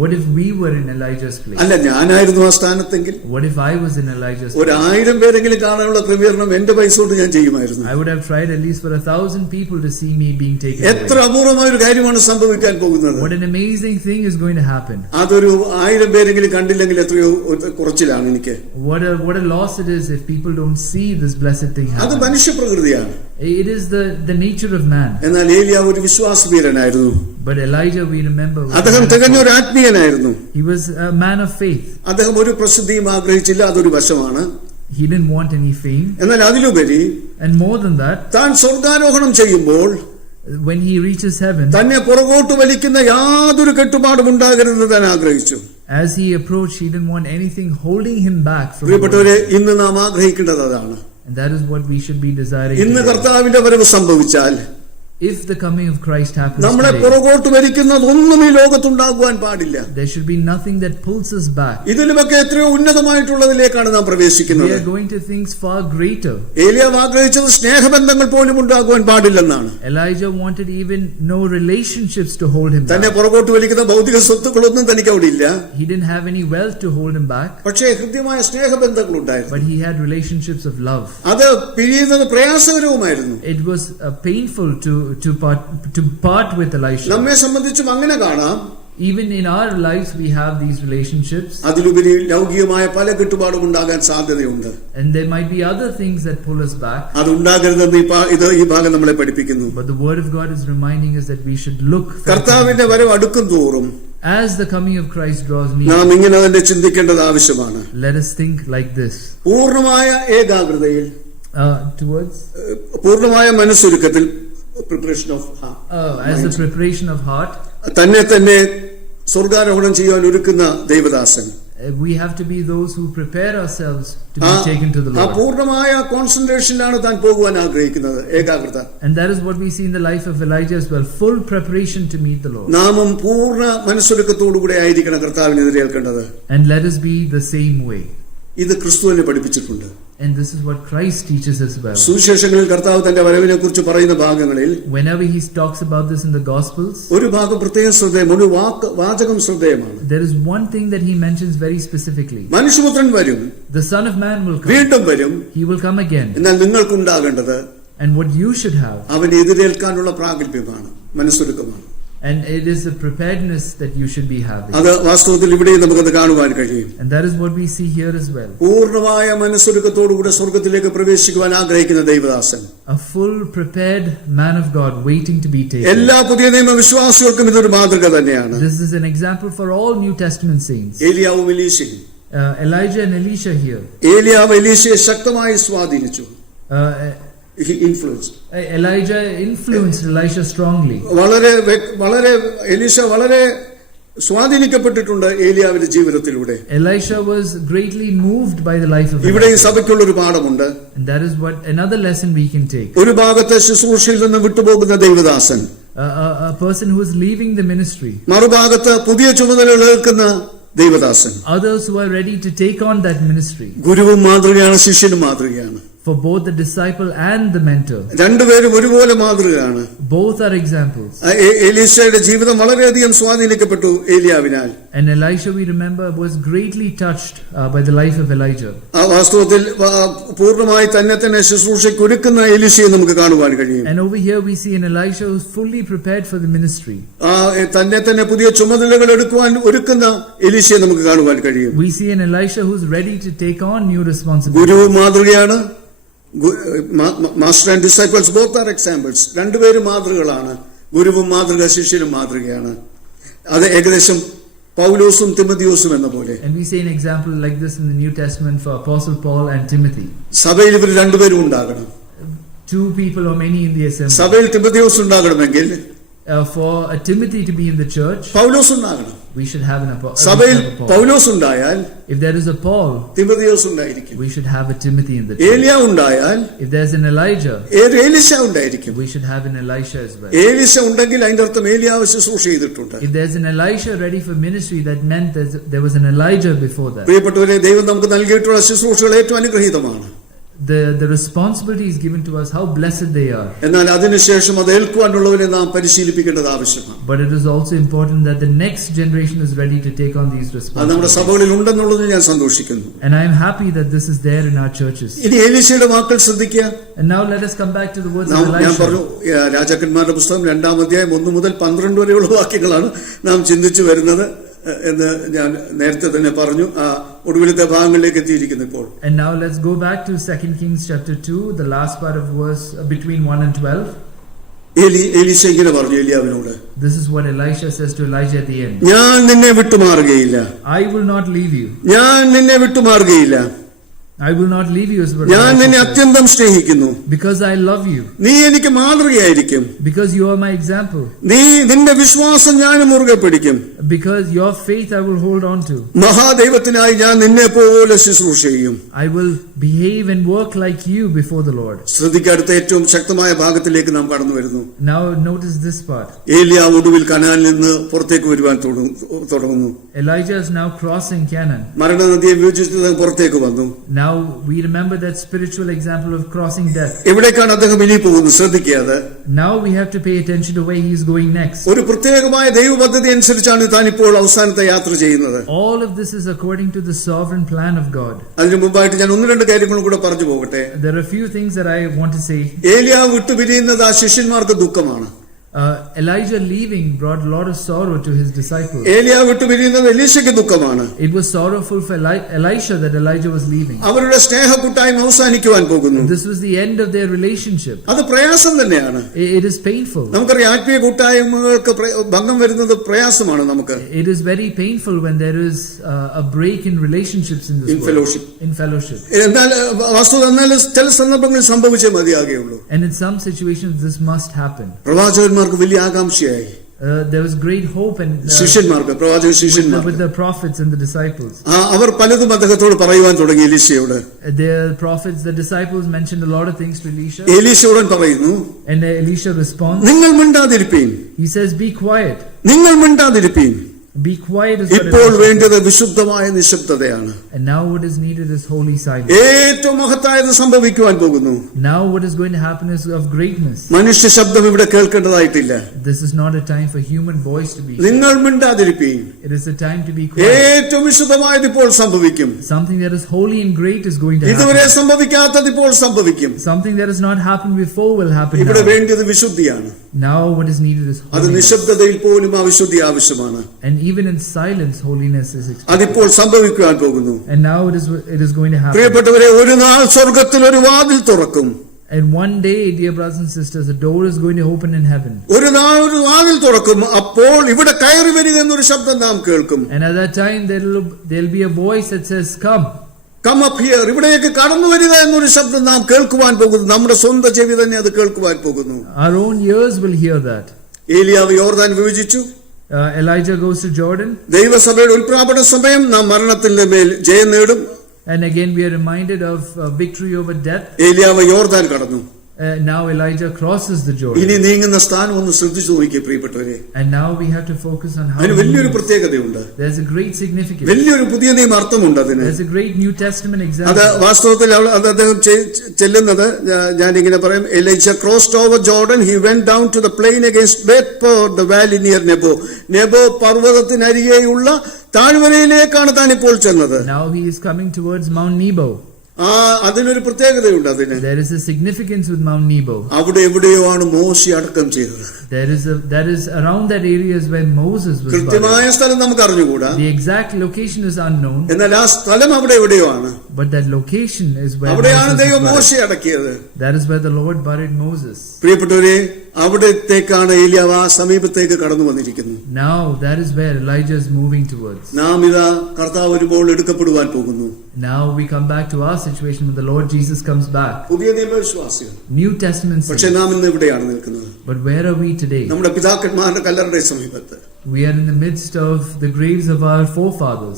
what if we were in Elijah's place? അല്ല, ഞാനായിരുന്നു ആ സ്ഥാനത്തെങ്കിൽ, what if I was in Elijah's place? 1000 പേരെങ്കിലും കാണാനുള്ള ക്രമീകരണം എന്റെ പൈസ കൊണ്ട് ഞാൻ ചെയ്യുമായിരുന്നു. I would have tried at least for 1000 people to see me being taken away. എത്ര അപൂർവമായ ഒരു കാര്യമാണ് സംഭവിക്കാൻ പോകുന്നത്. What an amazing thing is going to happen. അതൊരു 1000 പേരെങ്കിലും കണ്ടില്ലെങ്കിൽ എത്രയോ കുറച്ചിലാണ് എനിക്ക്. What a loss it is if people don't see this blessed thing happen. അത് മനുഷ്യപ്രകൃതിയാണ്. It is the nature of man. എന്നാൽ ഏലിയാവ് ഒരു വിശ്വാസവീരനായിരുന്നു. But Elijah, we remember, അദ്ദേഹം തികഞ്ഞ ഒരു ആത്മീയനായിരുന്നു. he was a man of faith. അദ്ദേഹം ഒരു പ്രസിദ്ധിയും ആഗ്രഹിച്ചില്ല. അതൊരു വശമാണ്. He didn't want any fame. എന്നാൽ അതിലുപരി, and more than that, താൻ സ്വർഗ്ഗാരോഹണം ചെയ്യുമ്പോൾ when he reaches heaven, തന്നെ പുറകോട്ട് വലിക്കുന്ന യാതൊരു കെട്ടുപാടും ഉണ്ടാകരുതെന്ന് താൻ ആഗ്രഹിച്ചു. as he approached, he didn't want anything holding him back from the പ്രിയപ്പെട്ടവരെ, Lord. ഇന്ന് നാം ആഗ്രഹിക്കേണ്ടത് അതാണ്. And that is what we should be desiring. ഇന്ന് today. കർത്താവിന്റെ വരവ് സംഭവിച്ചാൽ If the coming of Christ happens നമ്മളെ today, പുറകോട്ട് വലിക്കുന്നതൊന്നും ഈ ലോകത്തുണ്ടാകുവാൻ പാടില്ല. there should be nothing that pulls us back. ഇതിലുമൊക്കെ എത്രയോ ഉന്നതമായിട്ടുള്ളതിലേക്കാണ് നാം We പ്രവേശിക്കുന്നത്. are going to things far greater. ഏലിയാവ് ആഗ്രഹിച്ചത് സ്നേഹബന്ധങ്ങൾ പോലും ഉണ്ടാകുവാൻ പാടില്ലെന്നാണ്. Elijah wanted even no relationships to hold him തന്നെ back. പുറകോട്ട് വലിക്കുന്ന ഭൗതിക സ്വത്തുക്കളൊന്നും തനിക്ക് അവിടെ ഇല്ല. He didn't have any wealth to hold him back, പക്ഷേ ഹൃദ്യമായ സ്നേഹബന്ധങ്ങൾ ഉണ്ടായിരുന്നു. but he had relationships of love. അത് പിരിയുന്നത് പ്രയാസകരവുമായിരുന്നു. It was painful to part with Elisha. നമ്മെ സംബന്ധിച്ചും അങ്ങനെ കാണാം. Even in our lives, we have these relationships, അതിലുപരി ലൗകികമായ പല കെട്ടുപാടും ഉണ്ടാകാൻ സാധ്യതയുണ്ട്. and there might be other things that pull us back. അത് ഉണ്ടാകരുതെന്ന് ഈ ഭാഗം നമ്മളെ പഠിപ്പിക്കുന്നു. But the Word of God is reminding us that we should look for കർത്താവിന്റെ വരവ് അടുക്കും തോറും as the coming of Christ draws near. നാം ഇങ്ങനെ തന്നെ ചിന്തിക്കേണ്ടത് ആവശ്യമാണ്. Let us think like this. പൂർണ്ണമായ ഏകാഗ്രതയിൽ, Towards പൂർണ്ണമായ മനസ്സൊരുക്കത്തിൽ, preparation of heart, as the preparation of heart, തന്നെ സ്വർഗാരോഹണം ചെയ്യാൻ ഒരുക്കുന്ന ദൈവദാസൻ. we have to be those who prepare ourselves to be taken to the ആ Lord. പൂർണ്ണമായ കോൺസെൻട്രേഷനിലാണ് താൻ പോകുവാൻ ആഗ്രഹിക്കുന്നത്, ഏകാഗ്രത. And that is what we see in the life of Elijah as well, full preparation to meet the Lord. നാമും പൂർണ്ണ മനസ്സൊരുക്കത്തോടുകൂടെ ആയിരിക്കണം കർത്താവിനെ എതിരേൽക്കേണ്ടത്. And let us be the same way. ഇത് ക്രിസ്തുവിനെ പഠിപ്പിച്ചിട്ടുണ്ട്. And this is what Christ teaches as well. സുവിശേഷങ്ങളിൽ കർത്താവ് തന്റെ വരവിനെ കുറിച്ച് പറയുന്ന ഭാഗങ്ങളിൽ Whenever he talks about this in the Gospels, ഒരു ഭാഗം പ്രത്യേകം ശ്രദ്ധേയം, ഒരു വാചകം ശ്രദ്ധേയമാണ്. there is one thing that he mentions very specifically. മനുഷ്യപുത്രൻ വരും, The Son of Man will come. വീണ്ടും വരും, He will come again. എന്നാൽ നിങ്ങൾക്കുണ്ടാകേണ്ടത് And what you should have, അവനെ എതിരേൽക്കാനുള്ള പ്രാഗൽഭ്യമാണ്, മനസ്സൊരുക്കമാണ്. and it is the preparedness that you should be having. അത് വാസ്തവത്തിൽ ഇവിടെയും നമുക്കത് കാണുവാൻ കഴിയും. And that is what we see here as well. പൂർണ്ണമായ മനസ്സൊരുക്കത്തോടുകൂടെ സ്വർഗത്തിലേക്ക് പ്രവേശിക്കുവാൻ ആഗ്രഹിക്കുന്ന ദൈവദാസൻ, A full prepared man of God waiting to be taken. എല്ലാ പുതിയ നിയമ വിശ്വാസികൾക്കും ഇതൊരു മാതൃക തന്നെയാണ്. This is an example for all New Testament saints. ഏലിയാവും എലീശയും. Elijah and Elisha here. ഏലിയാവ് എലീശയെ ശക്തമായി സ്വാധീനിച്ചു. He influenced. Elijah influenced Elisha strongly. വളരെ എലീശ വളരെ സ്വാധീനിക്കപ്പെട്ടിട്ടുണ്ട് ഏലിയാവിന്റെ ജീവിതത്തിലൂടെ. Elisha was greatly moved by the life of ഇവിടെ ഈ Elijah. സഭയ്ക്കുള്ള ഒരു പാഠമുണ്ട്. And that is what another lesson we can take. ഒരു ഭാഗത്തെ ശുശ്രൂഷയിൽ നിന്ന് വിട്ടുപോകുന്ന ദൈവദാസൻ, A person who is leaving the ministry. മറുഭാഗത്ത് പുതിയ ചുമതലകൾ ഏൽക്കുന്ന ദൈവദാസൻ. Others who are ready to take on that ministry. ഗുരുവും മാതൃകയാണ്, ശിഷ്യനും മാതൃകയാണ്. For both the disciple and the mentor. രണ്ടുപേരും ഒരുപോലെ മാതൃകയാണ്. Both are examples. എലീശയുടെ ജീവിതം വളരെയധികം സ്വാധീനിക്കപ്പെട്ടു ഏലിയാവിനാൽ. And Elisha, we remember, was greatly touched by the life of Elijah. ആ വാസ്തവത്തിൽ പൂർണ്ണമായി തന്നെ ശുശ്രൂഷയ്ക്ക് ഒരുക്കുന്ന എലീശയെ നമുക്ക് കാണുവാൻ കഴിയും. And over here we see an Elisha who's fully prepared for the ministry. തന്നെ പുതിയ ചുമതലകൾ എടുക്കുവാൻ ഒരുക്കുന്ന എലീശയെ നമുക്ക് കാണുവാൻ കഴിയും. We see an Elisha who's ready to take on new responsibilities. ഗുരുവും മാതൃകയാണ്. Master and disciples both are examples. രണ്ടുപേരും മാതൃകകളാണ്. ഗുരുവും മാതൃക, ശിഷ്യനും മാതൃകയാണ്. അത് ഏകദേശം പൗലോസും തിമോഥെയോസും എന്ന പോലെ. And we see an example like this in the New Testament for Apostle Paul and Timothy. സഭയിൽ ഇവർ രണ്ടുപേരും ഉണ്ടാകണം. Two people or many in the assembly. സഭയിൽ തിമോഥെയോസ് ഉണ്ടാകണമെങ്കിൽ for a Timothy to be in the church, പൗലോസ് ഉണ്ടാകണം. we should have an Paul. സഭയിൽ പൗലോസ് ഉണ്ടായാൽ If there is a Paul, തിമോഥെയോസ് ഉണ്ടായിരിക്കും. we should have a Timothy in the church. ഏലിയ ഉണ്ടായാൽ If there's an Elijah, എലീശ ഉണ്ടായിരിക്കും. we should have an Elisha as well. എലീശ ഉണ്ടെങ്കിൽ അതിന്റെ അർത്ഥം ഏലിയാവ് ശുശ്രൂഷ ചെയ്തിട്ടുണ്ട്. If there's an Elisha ready for ministry, that meant there was an Elijah before that. പ്രിയപ്പെട്ടവരെ, ദൈവം നമുക്ക് നൽകിയിട്ടുള്ള ശുശ്രൂഷകൾ ഏറ്റവും അനുഗ്രഹീതമാണ്. The responsibility is given to us, how blessed they are. എന്നാൽ അതിനുശേഷം അത് ഏൽക്കുവാനുള്ളവരെ നാം പരിശീലിപ്പിക്കേണ്ടത് ആവശ്യമാണ്. But it is also important that the next generation is ready to take on these അത് നമ്മുടെ responsibilities. സഭകളിൽ ഉണ്ടെന്നുള്ളത് ഞാൻ സന്തോഷിക്കുന്നു. And I am happy that this is there in our churches. ഇനി എലീശയുടെ വാക്കുകൾ ശ്രദ്ധിക്കുക. And now let us come back to the words of ഞാൻ പറഞ്ഞു, Elisha. രാജാക്കന്മാരുടെ പുസ്തകം 2-ാം അധ്യായം 1 മുതൽ 12 വരെയുള്ള വാക്യങ്ങളാണ് നാം ചിന്തിച്ചു വരുന്നത് എന്ന് ഞാൻ നേരത്തെ തന്നെ പറഞ്ഞു. ഒടുവിലത്തെ ഭാഗങ്ങളിലേക്ക് എത്തിയിരിക്കുന്നു ഇപ്പോൾ. And now let's go back to 2 Kings chapter 2, the last part of verse between 1 and 12. എലീശ ഇങ്ങനെ പറഞ്ഞു ഏലിയാവിനോട്, This is what Elisha says to Elijah at the end. ഞാൻ നിന്നെ വിട്ടുമാറുകയില്ല, I will not leave you. ഞാൻ നിന്നെ വിട്ടുമാറുകയില്ല. I will not leave you, is what ഞാൻ നിന്നെ Elisha said, അത്യന്തം സ്നേഹിക്കുന്നു. because I love you, നീ എനിക്ക് മാതൃകയായിരിക്കും. because you are my example, നിന്റെ വിശ്വാസം ഞാൻ മുറുകെ പിടിക്കും. because your faith I will hold on to. മഹാദൈവത്തിനായി ഞാൻ നിന്നെ പോലെ ശുശ്രൂഷ ചെയ്യും. I will behave and work like you before the Lord. ശ്രദ്ധിക്കുക, അടുത്ത ഏറ്റവും ശക്തമായ ഭാഗത്തിലേക്ക് നാം കടന്നു വരുന്നു. Now notice this part. ഏലിയ ഒടുവിൽ കനാനിൽ നിന്ന് പുറത്തേക്ക് വരുവാൻ തുടങ്ങുന്നു. Elijah is now crossing Canaan. മരണനദിയെ വിഭജിച്ച് പുറത്തേക്ക് വന്നു. Now we remember that spiritual example of crossing death. എവിടേക്കാണ് അദ്ദേഹം ഇനി പോകുന്നത്? ശ്രദ്ധിക്കാതെ Now we have to pay attention to where he is going next. ഒരു പ്രത്യേകമായ ദൈവ പദ്ധതി അനുസരിച്ചാണ് താൻ ഇപ്പോൾ അവസാനത്തെ യാത്ര ചെയ്യുന്നത്. All of this is according to the sovereign plan of God. അതിനു മുമ്പായിട്ട് ഞാൻ ഒന്ന് രണ്ട് കാര്യങ്ങളും കൂടെ പറഞ്ഞു പോകട്ടെ. There are a few things that I want to say. ഏലിയ വിട്ടുപിരിയുന്നത് ആ ശിഷ്യന്മാർക്ക് ദുഃഖമാണ്. Elijah leaving brought a lot of sorrow to his disciples. ഏലിയ വിട്ടുപിരിയുന്നത് എലീശയ്ക്ക് ദുഃഖമാണ്. It was sorrowful for Elisha that Elijah was leaving. അവരുടെ സ്നേഹക്കൂട്ടായ്മ അവസാനിക്കുവാൻ പോകുന്നു. This was the end of their relationship. അത് പ്രയാസം തന്നെയാണ്. It is painful. നമുക്കറിയാം, ആത്മീയ കൂട്ടായ്മകൾക്ക് ഭംഗം വരുന്നത് പ്രയാസമാണ്. നമുക്ക് It is very painful when there is a break in relationships in this world. In fellowship. എന്നാൽ വസ്തുത എന്നാൽ ചില സന്ദർഭങ്ങളിൽ സംഭവിച്ചേ മതിയാകുകയുള്ളൂ. And in some situations this must happen. പ്രവാചകന്മാർക്ക് വലിയ ആകാംക്ഷയായി. There was great hope and ശിഷ്യന്മാർക്ക്, പ്രവാചക ശിഷ്യന്മാർക്ക്, with the prophets and the disciples. അവർ പലതും അദ്ദേഹത്തോട് പറയുവാൻ തുടങ്ങി. എലീശയോട് The prophets, the disciples mentioned a lot of things to Elisha. എലീശയോട് പറയുന്നു, And Elisha responds. നിങ്ങൾ മിണ്ടാതിരിപ്പീൻ. He says, "Be quiet." നിങ്ങൾ മിണ്ടാതിരിപ്പീൻ. Be quiet is what ഇപ്പോൾ Elisha വേണ്ടത് വിശുദ്ധമായ നിശബ്ദതയാണ്. said. And now what is needed is holy silence. ഏറ്റവും മഹത്തായത് സംഭവിക്കുവാൻ പോകുന്നു. Now what is going to happen is of greatness. മനുഷ്യ ശബ്ദം ഇവിടെ കേൾക്കേണ്ടതായിട്ടില്ല. This is not a time for human voice to be. നിങ്ങൾ മിണ്ടാതിരിപ്പീൻ. It is a time to be quiet. ഏറ്റവും വിശുദ്ധമായത് ഇപ്പോൾ സംഭവിക്കും. Something that is holy and great is going to ഇതുവരെ happen. സംഭവിക്കാത്തത് ഇപ്പോൾ സംഭവിക്കും. Something that has not happened before will happen ഇവിടെ now. വേണ്ടത് വിശുദ്ധിയാണ്. Now what is needed is അത് holiness. നിശബ്ദതയിൽ പോലും ആ വിശുദ്ധി ആവശ്യമാണ്. And even in silence, holiness is expected. അതിപ്പോൾ സംഭവിക്കുവാൻ പോകുന്നു. And now it is going to happen. പ്രിയപ്പെട്ടവരെ, ഒരു നാൾ സ്വർഗത്തിൽ ഒരു വാതിൽ തുറക്കും. And one day, dear brothers and sisters, a door is going to open in heaven. ഒരു നാൾ ഒരു വാതിൽ തുറക്കും. അപ്പോൾ ഇവിടെ കയറി വരിക എന്നൊരു ശബ്ദം നാം കേൾക്കും. And at that time there'll be a voice that says, "Come up here." ഇവിടേക്ക് കടന്നു വരിക എന്നൊരു ശബ്ദം നാം കേൾക്കുവാൻ പോകുന്നു. നമ്മുടെ സ്വന്തം ചെവി തന്നെ അത് കേൾക്കുവാൻ പോകുന്നു. Our own ears will hear that. ഏലിയാവ് യോർദാൻ വിഭജിച്ചു. Elijah goes to Jordan. ദൈവസഭയുടെ ഉൽപ്രാപണ സമയം നാം മരണത്തിന്റെ മേൽ ജയം നേടും. And again we are reminded of victory over death. ഏലിയാവ് യോർദാൻ കടന്നു. Now Elijah crosses the Jordan. ഇനി നീങ്ങുന്ന സ്ഥാനം ഒന്ന് ശ്രദ്ധിച്ചു നോക്കിയേ പ്രിയപ്പെട്ടവരെ. And now we have to focus on how. അതിന് വലിയൊരു പ്രത്യേകതയുണ്ട്. There's a great significance. വലിയൊരു പുതിയ നിയമ അർത്ഥമുണ്ട് അതിന്. There's a great New Testament example. അത് വാസ്തവത്തിൽ അദ്ദേഹം ചെല്ലുന്നത് ഞാനിങ്ങനെ പറയും. Elijah crossed over Jordan. He went down to the plain against Bethpeor, the valley near Nebo. Nebo പർവ്വതത്തിനരികെയുള്ള താഴ്വരയിലേക്കാണ് താൻ ഇപ്പോൾ ചെന്നത്. Now he is coming towards Mount Nebo. അതിനൊരു പ്രത്യേകതയുണ്ട് അതിന്. There is a significance with Mount Nebo. അവിടെ എവിടെയോ ആണ് മോശെ അടക്കം ചെയ്തത്. That is around that area is where Moses was buried. കൃത്യമായ സ്ഥലം നമുക്ക് അറിഞ്ഞുകൂടാ. The exact location is unknown. എന്നാൽ ആ സ്ഥലം അവിടെ എവിടെയോ ആണ്. But that location is where അവിടെയാണ് Moses ദൈവം was മോശെ buried. അടക്കിയത്. That is where the Lord buried Moses. പ്രിയപ്പെട്ടവരെ, അവിടത്തേക്കാണ് ഏലിയാവ് ആ സമീപത്തേക്ക് കടന്നു വന്നിരിക്കുന്നു. Now that is where Elijah is moving towards. നാം ഇതാ കർത്താവ് വരുമ്പോൾ എടുക്കപ്പെടുവാൻ പോകുന്നു. Now we come back to our situation when the Lord Jesus comes back. പുതിയ നിയമവിശ്വാസികൾ, New Testament saints. പക്ഷെ നാം ഇന്ന് എവിടെയാണ് നിൽക്കുന്നത്? But where are we today? നമ്മുടെ പിതാക്കന്മാരുടെ കല്ലറയുടെ സമീപത്ത്. We are in the midst of the graves of our forefathers.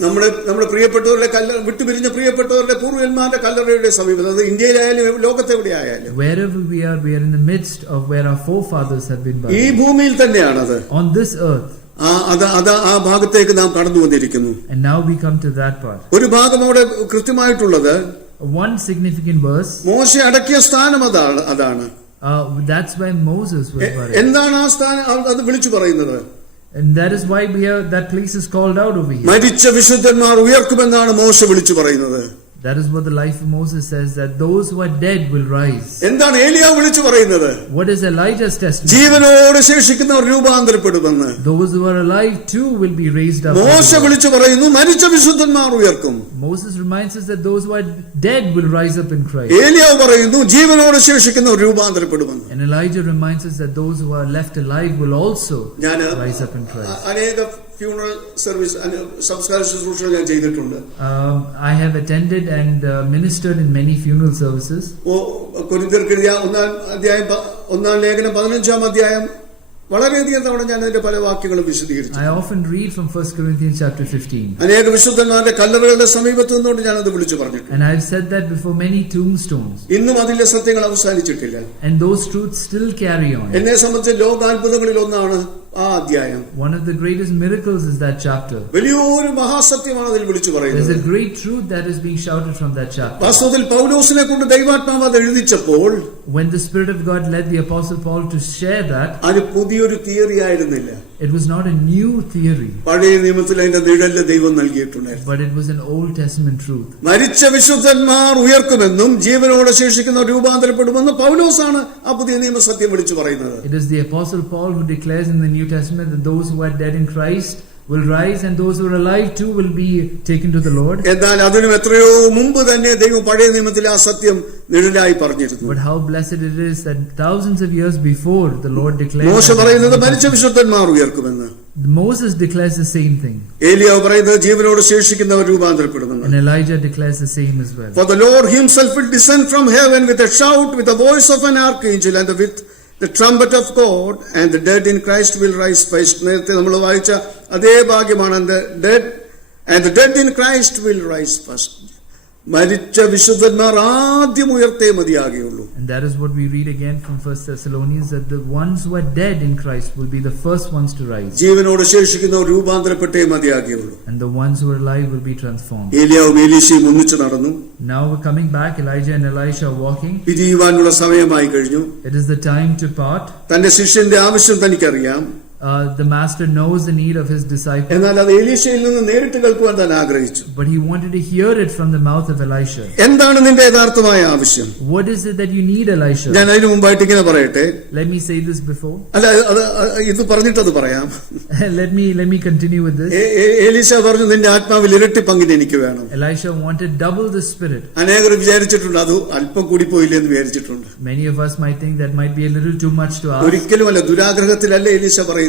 നമ്മുടെ പ്രിയപ്പെട്ടവരുടെ വിട്ടുപിരിഞ്ഞ പ്രിയപ്പെട്ടവരുടെ പൂർവ്വന്മാരുടെ കല്ലറയുടെ സമീപത്ത്. അത് ഇന്ത്യയിലായാലും ലോകത്തെവിടെയായാലും. Wherever we are in the midst of where our forefathers have been buried. ഈ ഭൂമിയിൽ തന്നെയാണത്. On this earth. ആ ഭാഗത്തേക്ക് നാം കടന്നു വന്നിരിക്കുന്നു. And now we come to that part. ഒരു ഭാഗം അവിടെ കൃത്യമായിട്ടുള്ളത്. One significant verse. മോശെ അടക്കിയ സ്ഥാനം അതാണ്. That's where Moses was buried. എന്താണ് ആ സ്ഥാനം? അത് വിളിച്ചു പറയുന്നത്. And that is why that place is called out over here. മരിച്ച വിശുദ്ധന്മാർ ഉയർക്കുമെന്നാണ് മോശെ വിളിച്ചു പറയുന്നത്. That is what the life of Moses says, that those who are dead will rise. എന്താണ് ഏലിയാവ് വിളിച്ചു പറയുന്നത്? What is Elijah's testimony? ജീവനോടെ ശേഷിക്കുന്നവർ രൂപാന്തരപ്പെടുമെന്ന്. Those who are alive too will be raised up. മോശെ വിളിച്ചു പറയുന്നു മരിച്ച വിശുദ്ധന്മാർ ഉയർക്കും. Moses reminds us that those who are dead will rise up in Christ. ഏലിയാവ് പറയുന്നു ജീവനോടെ ശേഷിക്കുന്നവർ രൂപാന്തരപ്പെടുമെന്ന്. And Elijah reminds us that those who are left alive will also rise up in Christ. അനേക funeral service സംസ്കാര ശുശ്രൂഷകൾ ഞാൻ ചെയ്തിട്ടുണ്ട്. I have attended and ministered in many funeral services. കൊരിന്ത്യർക്ക് എഴുതിയ ഒന്നാം ലേഖനം 15-ാം അധ്യായം വളരെയധികം തവണ ഞാൻ അതിന്റെ പല വാക്യങ്ങളും വിശദീകരിച്ചു. I often read from 1 Corinthians chapter 15. അനേക വിശുദ്ധന്മാരുടെ കല്ലറകളുടെ സമീപത്ത് നിന്നുകൊണ്ട് ഞാൻ അത് വിളിച്ചു പറഞ്ഞു. And I have said that before many tombstones. ഇന്നും അതിലെ സത്യങ്ങൾ അവസാനിച്ചിട്ടില്ല. And those truths still carry on. എന്നെ സംബന്ധിച്ച് ലോകാത്ഭുതങ്ങളിൽ ഒന്നാണ് ആ അധ്യായം. One of the greatest miracles is that chapter. വലിയൊരു മഹാസത്യമാണ് അതിൽ വിളിച്ചു പറയുന്നത്. There's a great truth that is being shouted from that chapter. വാസ്തവത്തിൽ പൗലോസിനെ കൊണ്ട് ദൈവാത്മാവ് അത് എഴുതിച്ചപ്പോൾ, when the Spirit of God led the Apostle Paul to share that, അത് പുതിയൊരു തിയറി ആയിരുന്നില്ല. it was not a new theory. പഴയ നിയമത്തിൽ അതിന്റെ നിഴല് ദൈവം നൽകിയിട്ടുണ്ടായിരുന്നു. But it was an Old Testament truth. മരിച്ച വിശുദ്ധന്മാർ ഉയർക്കുമെന്നും ജീവനോടെ ശേഷിക്കുന്ന രൂപാന്തരപ്പെടുമെന്നും പൗലോസാണ് ആ പുതിയ നിയമസത്യം വിളിച്ചു പറയുന്നത്. It is the Apostle Paul who declares in the New Testament that those who are dead in Christ will rise and those who are alive too will be taken to the Lord. എന്നാൽ അതിനും എത്രയോ മുമ്പ് തന്നെ ദൈവം പഴയ നിയമത്തിൽ ആ സത്യം നിഴലായി പറഞ്ഞിരുന്നു. But how blessed it is that thousands of years before the Lord declared. മോശ പറയുന്നത് മരിച്ച വിശുദ്ധന്മാർ ഉയർക്കുമെന്ന്. Moses declares the same thing. ഏലിയാവ് പറയുന്നത് ജീവനോടെ ശേഷിക്കുന്നവർ രൂപാന്തരപ്പെടുമെന്ന്. And Elijah declares the same as well. For the Lord himself will descend from heaven with a shout, with the voice of an archangel, and with the trumpet of God, and the dead in Christ will rise first. നേരത്തെ നമ്മൾ വായിച്ച അതേ ഭാഗ്യമാണ്. And the dead in Christ will rise first. മരിച്ച വിശുദ്ധന്മാർ ആദ്യം ഉയർത്തേ മതിയാകുകയുള്ളൂ. And that is what we read again from 1 Thessalonians, that the ones who are dead in Christ will be the first ones to rise. ജീവനോട് ശേഷിക്കുന്നവർ രൂപാന്തരപ്പെട്ടേ മതിയാകുകയുള്ളൂ. And the ones who are alive will be transformed. ഏലിയാവും എലീശയും ഒന്നിച്ചു നടന്നു. Now we're coming back, Elijah and Elisha are walking. പിരിയുവാനുള്ള സമയമായി കഴിഞ്ഞു. It is the time to part. തന്റെ ശിഷ്യന്റെ ആവശ്യം തനിക്കറിയാം. The master knows the need of his disciple. എന്നാൽ അത് എലീശയിൽ നിന്ന് നേരിട്ട് കേൾക്കുവാൻ താൻ ആഗ്രഹിച്ചു. But he wanted to hear it from the mouth of Elisha. എന്താണ് നിന്റെ യഥാർത്ഥമായ ആവശ്യം? What is it that you need, Elisha? ഞാൻ അതിനു മുമ്പായിട്ട് ഇങ്ങനെ പറയട്ടെ. Let me say this before. അല്ല, ഇത് പറഞ്ഞിട്ട് അത് പറയാം. Let me continue with this. എലീശ പറഞ്ഞു, നിന്റെ ആത്മാവിൽ ഇരട്ടി പങ്കിന് എനിക്ക് വേണം. Elisha wanted double the spirit. അനേകർ വിചാരിച്ചിട്ടുണ്ട് അത് അല്പം കൂടി പോയില്ലേ എന്ന് വിചാരിച്ചിട്ടുണ്ട്. Many of us might think that might be a little too much to ask. ഒരിക്കലുമല്ല, ദുരാഗ്രഹത്തിലല്ല എലീശ പറയുന്നത്.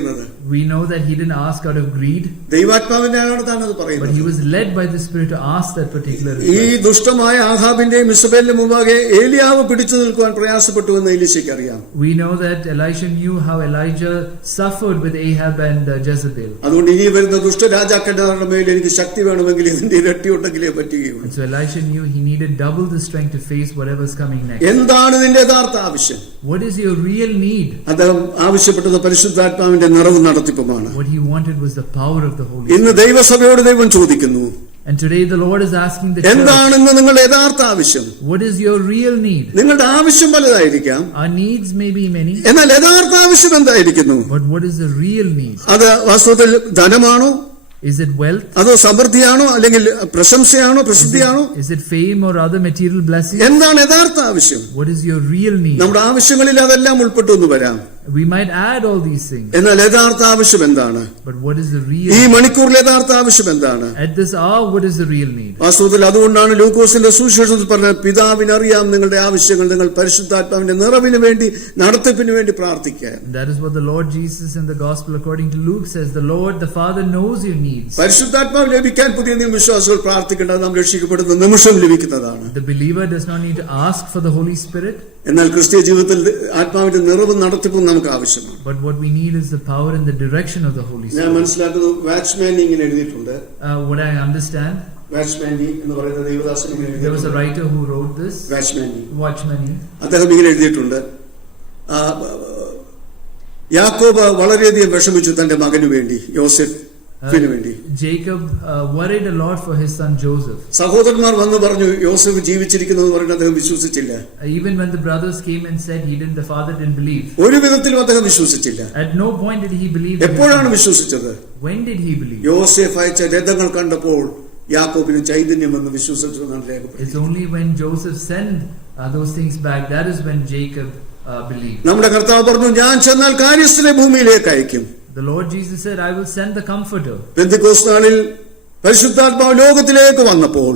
We know that he didn't ask out of greed. ദൈവാത്മാവിനാണ് താൻ അത് പറയുന്നത്. But he was led by the Spirit to ask that particular request. ഈ ദുഷ്ടമായ ആഹാബിന്റെയും ഇസബേലിന്റെ മുമ്പാകെ ഏലിയാവ് പിടിച്ചു നിൽക്കുവാൻ പ്രയാസപ്പെട്ടു എന്ന് എലീശയ്ക്ക് അറിയാം. We know that Elisha knew how Elijah suffered with Ahab and Jezebel. അതുകൊണ്ട് ഇനി വരുന്ന ദുഷ്ട രാജാക്കന്മാരുടെ മേൽ എനിക്ക് ശക്തി വേണമെങ്കിൽ ഇതിന്റെ ഇരട്ടി ഉണ്ടെങ്കിലേ പറ്റുകയുള്ളൂ. And so Elisha knew he needed double the strength to face whatever's coming next. എന്താണ് നിന്റെ യഥാർത്ഥ ആവശ്യം? What is your real need? അദ്ദേഹം ആവശ്യപ്പെട്ടത് പരിശുദ്ധാത്മാവിന്റെ നിറവ് നടത്തിപ്പുമാണ്. What he wanted was the power of the Holy Spirit. ഇന്ന് ദൈവസഭയോട് ദൈവം ചോദിക്കുന്നു, and today the Lord is asking the church, എന്താണെന്ന് നിങ്ങളുടെ യഥാർത്ഥ ആവശ്യം? What is your real need? നിങ്ങളുടെ ആവശ്യം പലതായിരിക്കാം. Our needs may be many. എന്നാൽ യഥാർത്ഥ ആവശ്യം എന്തായിരിക്കുന്നു? But what is the real need? അത് വാസ്തവത്തിൽ ധനമാണോ? Is it wealth? അതോ സമൃദ്ധിയാണോ? അല്ലെങ്കിൽ പ്രശംസയാണോ? പ്രസിദ്ധിയാണോ? Is it fame or other material blessings? എന്താണ് യഥാർത്ഥ ആവശ്യം? What is your real need? നമ്മുടെ ആവശ്യങ്ങളിൽ അതെല്ലാം ഉൾപ്പെട്ടു എന്ന് വരാം. We might add all these things. എന്നാൽ യഥാർത്ഥ ആവശ്യം എന്താണ്? But what is the real? ഈ മണിക്കൂറിൽ യഥാർത്ഥ ആവശ്യം എന്താണ്? At this hour, what is the real need? വാസ്തവത്തിൽ അതുകൊണ്ടാണ് ലൂക്കോസിന്റെ സുവിശേഷത്തിൽ പറഞ്ഞത്, പിതാവിനറിയാം നിങ്ങളുടെ ആവശ്യങ്ങൾ, നിങ്ങൾ പരിശുദ്ധാത്മാവിന്റെ നിറവിന് വേണ്ടി നടത്തിപ്പിന് വേണ്ടി പ്രാർത്ഥിക്കുക. That is what the Lord Jesus in the Gospel according to Luke says. The Lord, the Father knows your needs. പരിശുദ്ധാത്മാവ് ലഭിക്കാൻ പുതിയ വിശ്വാസികൾ പ്രാർത്ഥിക്കേണ്ടത് നാം രക്ഷിക്കപ്പെടുന്ന നിമിഷം ലഭിക്കുന്നതാണ്. The believer does not need to ask for the Holy Spirit. എന്നാൽ ക്രിസ്തീയ ജീവിതത്തിൽ ആത്മാവിന്റെ നിറവും നടത്തിപ്പും നമുക്ക് ആവശ്യമാണ്. But what we need is the power and the direction of the Holy Spirit. ഞാൻ മനസ്സിലാക്കുന്നത് വാച്ച്മാൻ ഇങ്ങനെ എഴുതിയിട്ടുണ്ട്. What I understand, വാച്ച്മാൻ എന്ന് പറയുന്ന ദൈവദാസൻ ഇങ്ങനെ എഴുതി. there was a writer who wrote this. Watchman. അദ്ദേഹം ഇങ്ങനെ എഴുതിയിട്ടുണ്ട്, യാക്കോബ് വളരെയധികം വിഷമിച്ചു തന്റെ മകനു വേണ്ടി, യോസേഫിന് വേണ്ടി. Jacob worried a lot for his son Joseph. സഹോദരന്മാർ വന്ന് പറഞ്ഞു യോസേഫ് ജീവിച്ചിരിക്കുന്നു എന്ന് പറഞ്ഞിട്ട് അദ്ദേഹം വിശ്വസിച്ചില്ല. Even when the brothers came and said the father didn't believe. ഒരു വിധത്തിലും അദ്ദേഹം വിശ്വസിച്ചില്ല. At no point did he believe. എപ്പോഴാണ് വിശ്വസിച്ചത്? When did he believe? യോസേഫ് അയച്ച രഥങ്ങൾ കണ്ടപ്പോൾ യാക്കോബിന് ചൈതന്യം എന്ന് വിശ്വസിച്ചു എന്നാണ് രേഖപ്പെടുത്തുന്നത്. It's only when Joseph sent those things back, that is when Jacob believed. നമ്മുടെ കർത്താവ് പറഞ്ഞു, ഞാൻ ചെന്നാൽ കാര്യസ്ഥനെ ഭൂമിയിലേക്ക് അയക്കും. The Lord Jesus said, I will send the comforter. Pentecost നാളിൽ പരിശുദ്ധാത്മാവ് ലോകത്തിലേക്ക് വന്നപ്പോൾ,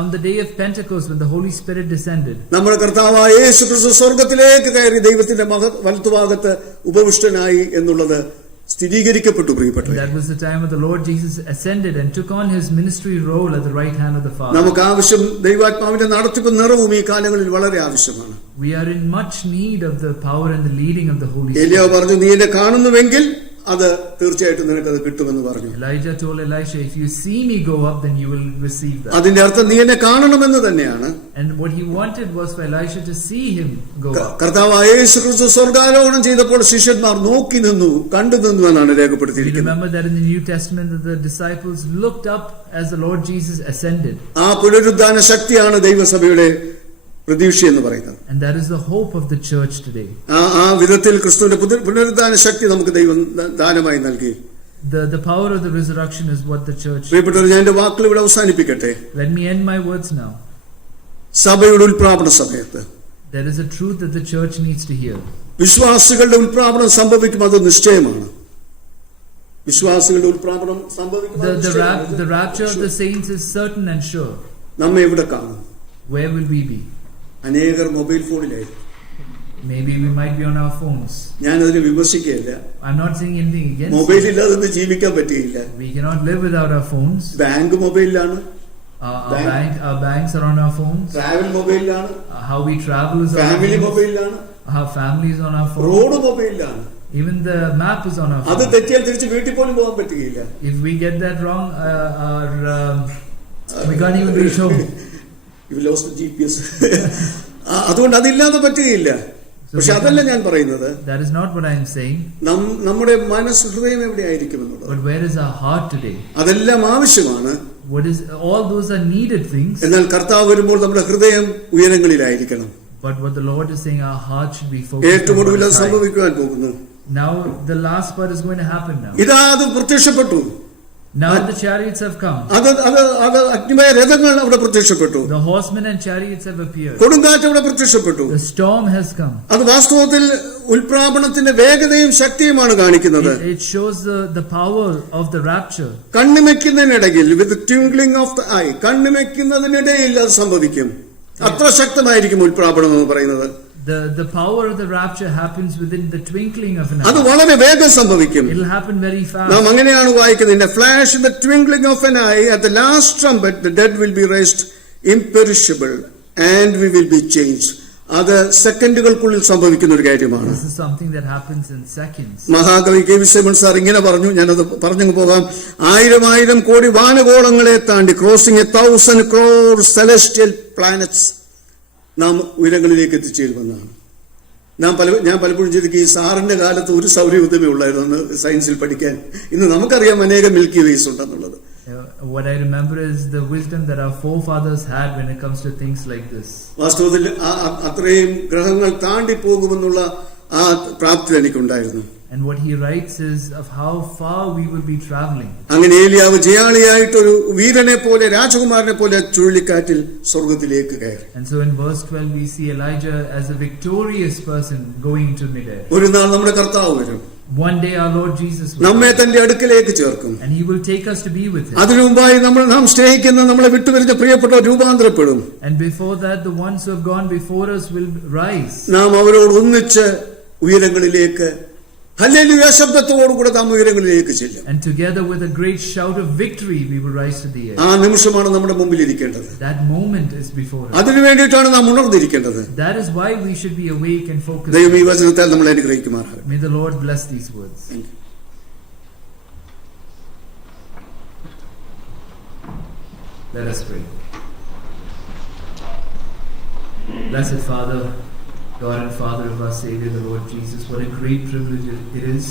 on the day of Pentecost when the Holy Spirit descended, നമ്മുടെ കർത്താവായ യേശുക്രിസ്തു സ്വർഗ്ഗത്തിലേക്ക് കയറി ദൈവത്തിന്റെ വലത്തുഭാഗത്ത് ഉപവിഷ്ടനായി എന്നുള്ളത് സ്ഥിരീകരിക്കപ്പെട്ടു പ്രിയപ്പെട്ടവരെ. That was the time when the Lord Jesus ascended and took on his ministry role at the right hand of the Father. നമുക്ക് ആവശ്യം ദൈവാത്മാവിന്റെ നടത്തിപ്പും നിറവും ഈ കാലങ്ങളിൽ വളരെ ആവശ്യമാണ്. We are in much need of the power and the leading of the Holy Spirit. എലിയാവ് പറഞ്ഞു, നീ എന്നെ കാണുന്നുവെങ്കിൽ അത് തീർച്ചയായിട്ടും നിനക്കത് കിട്ടുമെന്ന് പറഞ്ഞു. Elijah told Elisha, if you see me go up, then you will receive that. അതിന്റെ അർത്ഥം നീ എന്നെ കാണണമെന്ന് തന്നെയാണ്. And what he wanted was for Elisha to see him go up. കർത്താവായ യേശുക്രിസ്തു സ്വർഗ്ഗാരോഹണം ചെയ്തപ്പോൾ ശിഷ്യന്മാർ നോക്കി നിന്നു, കണ്ടു നിന്നു എന്നാണ് We രേഖപ്പെടുത്തിയിരിക്കുന്നത്. remember that in the New Testament that the disciples looked up as the Lord Jesus ascended. ആ പുനരുദ്ധാന ശക്തിയാണ് ദൈവസഭയുടെ പ്രതീക്ഷ എന്ന് പറയുന്നത്. And that is the hope of the church today. ആ വിധത്തിൽ ക്രിസ്തുവിന്റെ പുനരുദ്ധാന ശക്തി നമുക്ക് ദൈവം ദാനമായി നൽകി. The power of the resurrection is what the church. പ്രിയപ്പെട്ടവർ, ഞാൻ എന്റെ വാക്കുകൾ ഇവിടെ അവസാനിപ്പിക്കട്ടെ. Let me end my words now. സഭയുടെ ഉൽപ്രാപണ സമയത്ത് There is a truth that the church needs to hear. വിശ്വാസികളുടെ ഉൽപ്രാപണം സംഭവിക്കും, അത് നിശ്ചയമാണ്. വിശ്വാസികളുടെ ഉൽപ്രാപണം സംഭവിക്കും. The rapture of the saints is certain and sure. നമ്മെ എവിടെ കാണും? Where will we be? അനേകർ മൊബൈൽ ഫോണിലായിരിക്കും. Maybe we might be on our phones. ഞാൻ അതിനെ വിമർശിക്കുകയല്ല. I'm not saying anything against mobile ഇല്ലാതെ ജീവിക്കാൻ പറ്റിയില്ല. We cannot live without our phones. Bank മൊബൈലിലാണ്. Our banks are on our phones. Travel മൊബൈലിലാണ്. How we travel is on our family phones. മൊബൈലിലാണ്. Our family is on our phones. Road മൊബൈലിലാണ്. Even the map is on our അത് phone. തെറ്റിയാൽ തിരിച്ച് വീട്ടിൽ പോലും പോകാൻ പറ്റുകയില്ല. If we get that wrong, we can't even reach home. You lost the GPS. അതുകൊണ്ട് അതില്ലാതെ പറ്റുകയില്ല. പക്ഷെ അതല്ല ഞാൻ പറയുന്നത്. That is not what I am saying. നമ്മുടെ മനസ്സ് ഹൃദയം എവിടെയായിരിക്കും എന്നുള്ളത്. But where is our heart today? അതെല്ലാം ആവശ്യമാണ്. All those are needed things. എന്നാൽ കർത്താവ് വരുമ്പോൾ നമ്മുടെ ഹൃദയം ഉയരങ്ങളിലായിരിക്കണം. But what the Lord is saying, our heart should be focused. ഏറ്റവും ഒടുവിൽ അത് സംഭവിക്കുവാൻ പോകുന്നു. Now the last part is going to happen now. ഇതാ അത് പ്രത്യക്ഷപ്പെട്ടു. Now the chariots have come. അത് അഗ്നിമയ രഥങ്ങൾ അവിടെ പ്രത്യക്ഷപ്പെട്ടു. The horsemen and chariots have appeared. കൊടുങ്കാറ്റ് അവിടെ പ്രത്യക്ഷപ്പെട്ടു. The storm has come. അത് വാസ്തവത്തിൽ ഉൽപ്രാപണത്തിന്റെ വേഗതയും ശക്തിയുമാണ് കാണിക്കുന്നത്. It shows the power of the rapture. കണ്ണിമയ്ക്കുന്നതിനിടയിൽ with the twinkling of the eye, കണ്ണിമയ്ക്കുന്നതിനിടയിൽ അത് സംഭവിക്കും. അത്ര ശക്തമായിരിക്കും ഉൽപ്രാപണം എന്ന് പറയുന്നത്. The power of the rapture happens within the twinkling of an eye. അത് വളരെ വേഗം സംഭവിക്കും. It will happen very fast. നാം അങ്ങനെയാണ് വായിക്കുന്നത്. In a flash, in the twinkling of an eye, at the last trumpet, the dead will be raised imperishable, and we will be changed. അത് സെക്കൻഡുകൾക്കുള്ളിൽ സംഭവിക്കുന്ന ഒരു കാര്യമാണ്. This is something that happens in seconds. മഹാകവി K V Simon sir ഇങ്ങനെ പറഞ്ഞു, ഞാനത് പറഞ്ഞു പോകാം. 1000 കോടി വാനഗോളങ്ങളെ താണ്ടി, ക്രോസിംഗ് 1,000 crore celestial planets, നാം ഉയരങ്ങളിലേക്ക് എത്തിച്ചേരുമെന്നാണ്. ഞാൻ പലപ്പോഴും ചിന്തിക്കും, ഈ സാറിന്റെ കാലത്ത് ഒരു സൗരയൂഥമേ ഉള്ളായിരുന്നു സയൻസിൽ പഠിക്കാൻ. ഇന്ന് നമുക്കറിയാം അനേകം മിൽക്കി വേസ് ഉണ്ടെന്നുള്ളത്. What I remember is the wisdom that our forefathers had when it comes to things like this. വാസ്തവത്തിൽ അത്രയും ഗ്രഹങ്ങൾ താണ്ടി പോകുമെന്നുള്ള ആ പ്രാപ്തി എനിക്കുണ്ടായിരുന്നു. And what he writes is of how far we will be traveling. അങ്ങനെ ഏലിയാവ് ജയാളിയായിട്ടൊരു വീരനെ പോലെ, രാജകുമാരനെ പോലെ ചുഴലിക്കാറ്റിൽ സ്വർഗ്ഗത്തിലേക്ക് കയറി. And so in verse 12 we see Elijah as a victorious person going to midair. ഒരു നാൾ നമ്മുടെ കർത്താവ് വരും. One day our Lord Jesus will നമ്മെ തന്റെ അടുക്കലേക്ക് ചേർക്കും. And he will take us to be with him. അതിനു മുമ്പായി നാം സ്നേഹിക്കുന്ന, നമ്മളെ വിട്ടുപിരിഞ്ഞ പ്രിയപ്പെട്ടവർ രൂപാന്തരപ്പെടും. And before that the ones who have gone before us will rise. നാം അവരോട് ഒന്നിച്ച് ഉയരങ്ങളിലേക്ക് ഹല്ലേലൂയ ശബ്ദത്തോടുകൂടെ നാം ഉയരങ്ങളിലേക്ക് ചെല്ലും. And together with a great shout of victory we will rise to the air. ആ നിമിഷമാണ് നമ്മുടെ മുമ്പിൽ ഇരിക്കേണ്ടത്. That moment is before us. അതിനു വേണ്ടിയിട്ടാണ് നാം ഉണർന്നിരിക്കേണ്ടത്. That is why we should be awake and focused. ദൈവം ഈ വചനത്താൽ നമ്മളെ അനുഗ്രഹിക്കുമാറാകട്ടെ. May the Lord bless these words. Let us pray. Blessed Father, God and Father of our Savior, the Lord Jesus, what a great privilege it is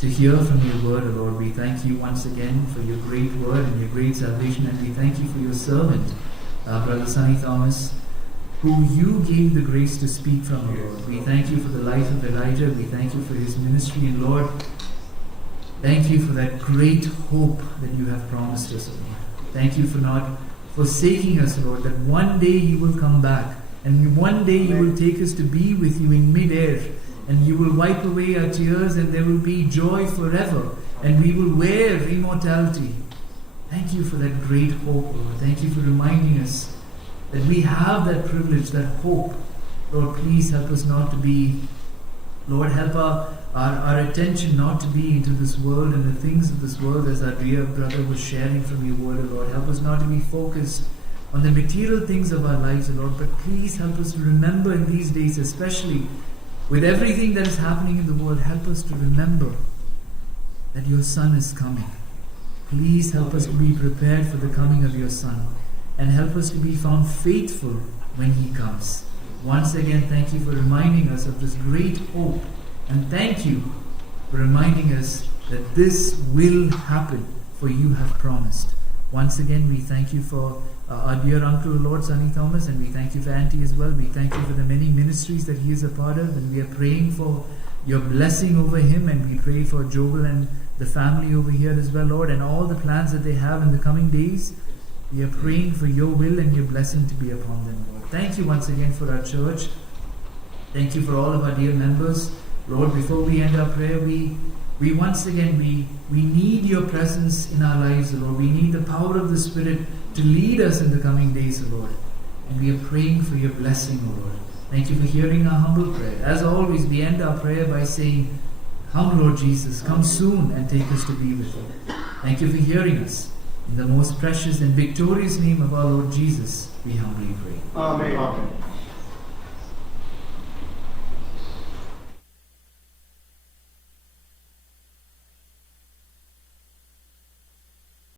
to hear from your word, Lord. We thank you once again for your great word and your great salvation, and we thank you for your servant, Brother Sonny Thomas, who you gave the grace to speak from, Lord. We thank you for the life of Elijah. We thank you for his ministry, and Lord, thank you for that great hope that you have promised us, Lord. Thank you for not forsaking us, Lord, that one day you will come back. And one day you will take us to be with you in mid-air, and you will wipe away our tears, and there will be joy forever, and we will wear immortality. Thank you for that great hope, Lord. Thank you for reminding us that we have that privilege, that hope. Lord, please help us not to be, Lord, help our attention not to be into this world and the things of this world, as our dear brother was sharing from your word, O Lord. Help us not to be focused on the material things of our lives, O Lord, but please help us to remember in these days, especially with everything that is happening in the world, help us to remember that your Son is coming. Please help us to be prepared for the coming of your Son, and help us to be found faithful when He comes. Once again, thank you for reminding us of this great hope, and thank you for reminding us that this will happen, for you have promised. Once again, we thank you for our dear uncle, Lord Sonny Thomas, and we thank you for Auntie as well. We thank you for the many ministries that he is a part of, and we are praying for your blessing over him, and we pray for Joel and the family over here as well, Lord, and all the plans that they have in the coming days. We are praying for your will and your blessing to be upon them, Lord. Thank you once again for our church. Thank you for all of our dear members. Lord, before we end our prayer, we once again, we need your presence in our lives, Lord. We need the power of the Spirit to lead us in the coming days, Lord. And we are praying for your blessing, Lord. Thank you for hearing our humble prayer. As always, we end our prayer by saying, "Come, Lord Jesus, come soon and take us to be with you." Thank you for hearing us. In the most precious and victorious name of our Lord Jesus, we humbly pray. Amen.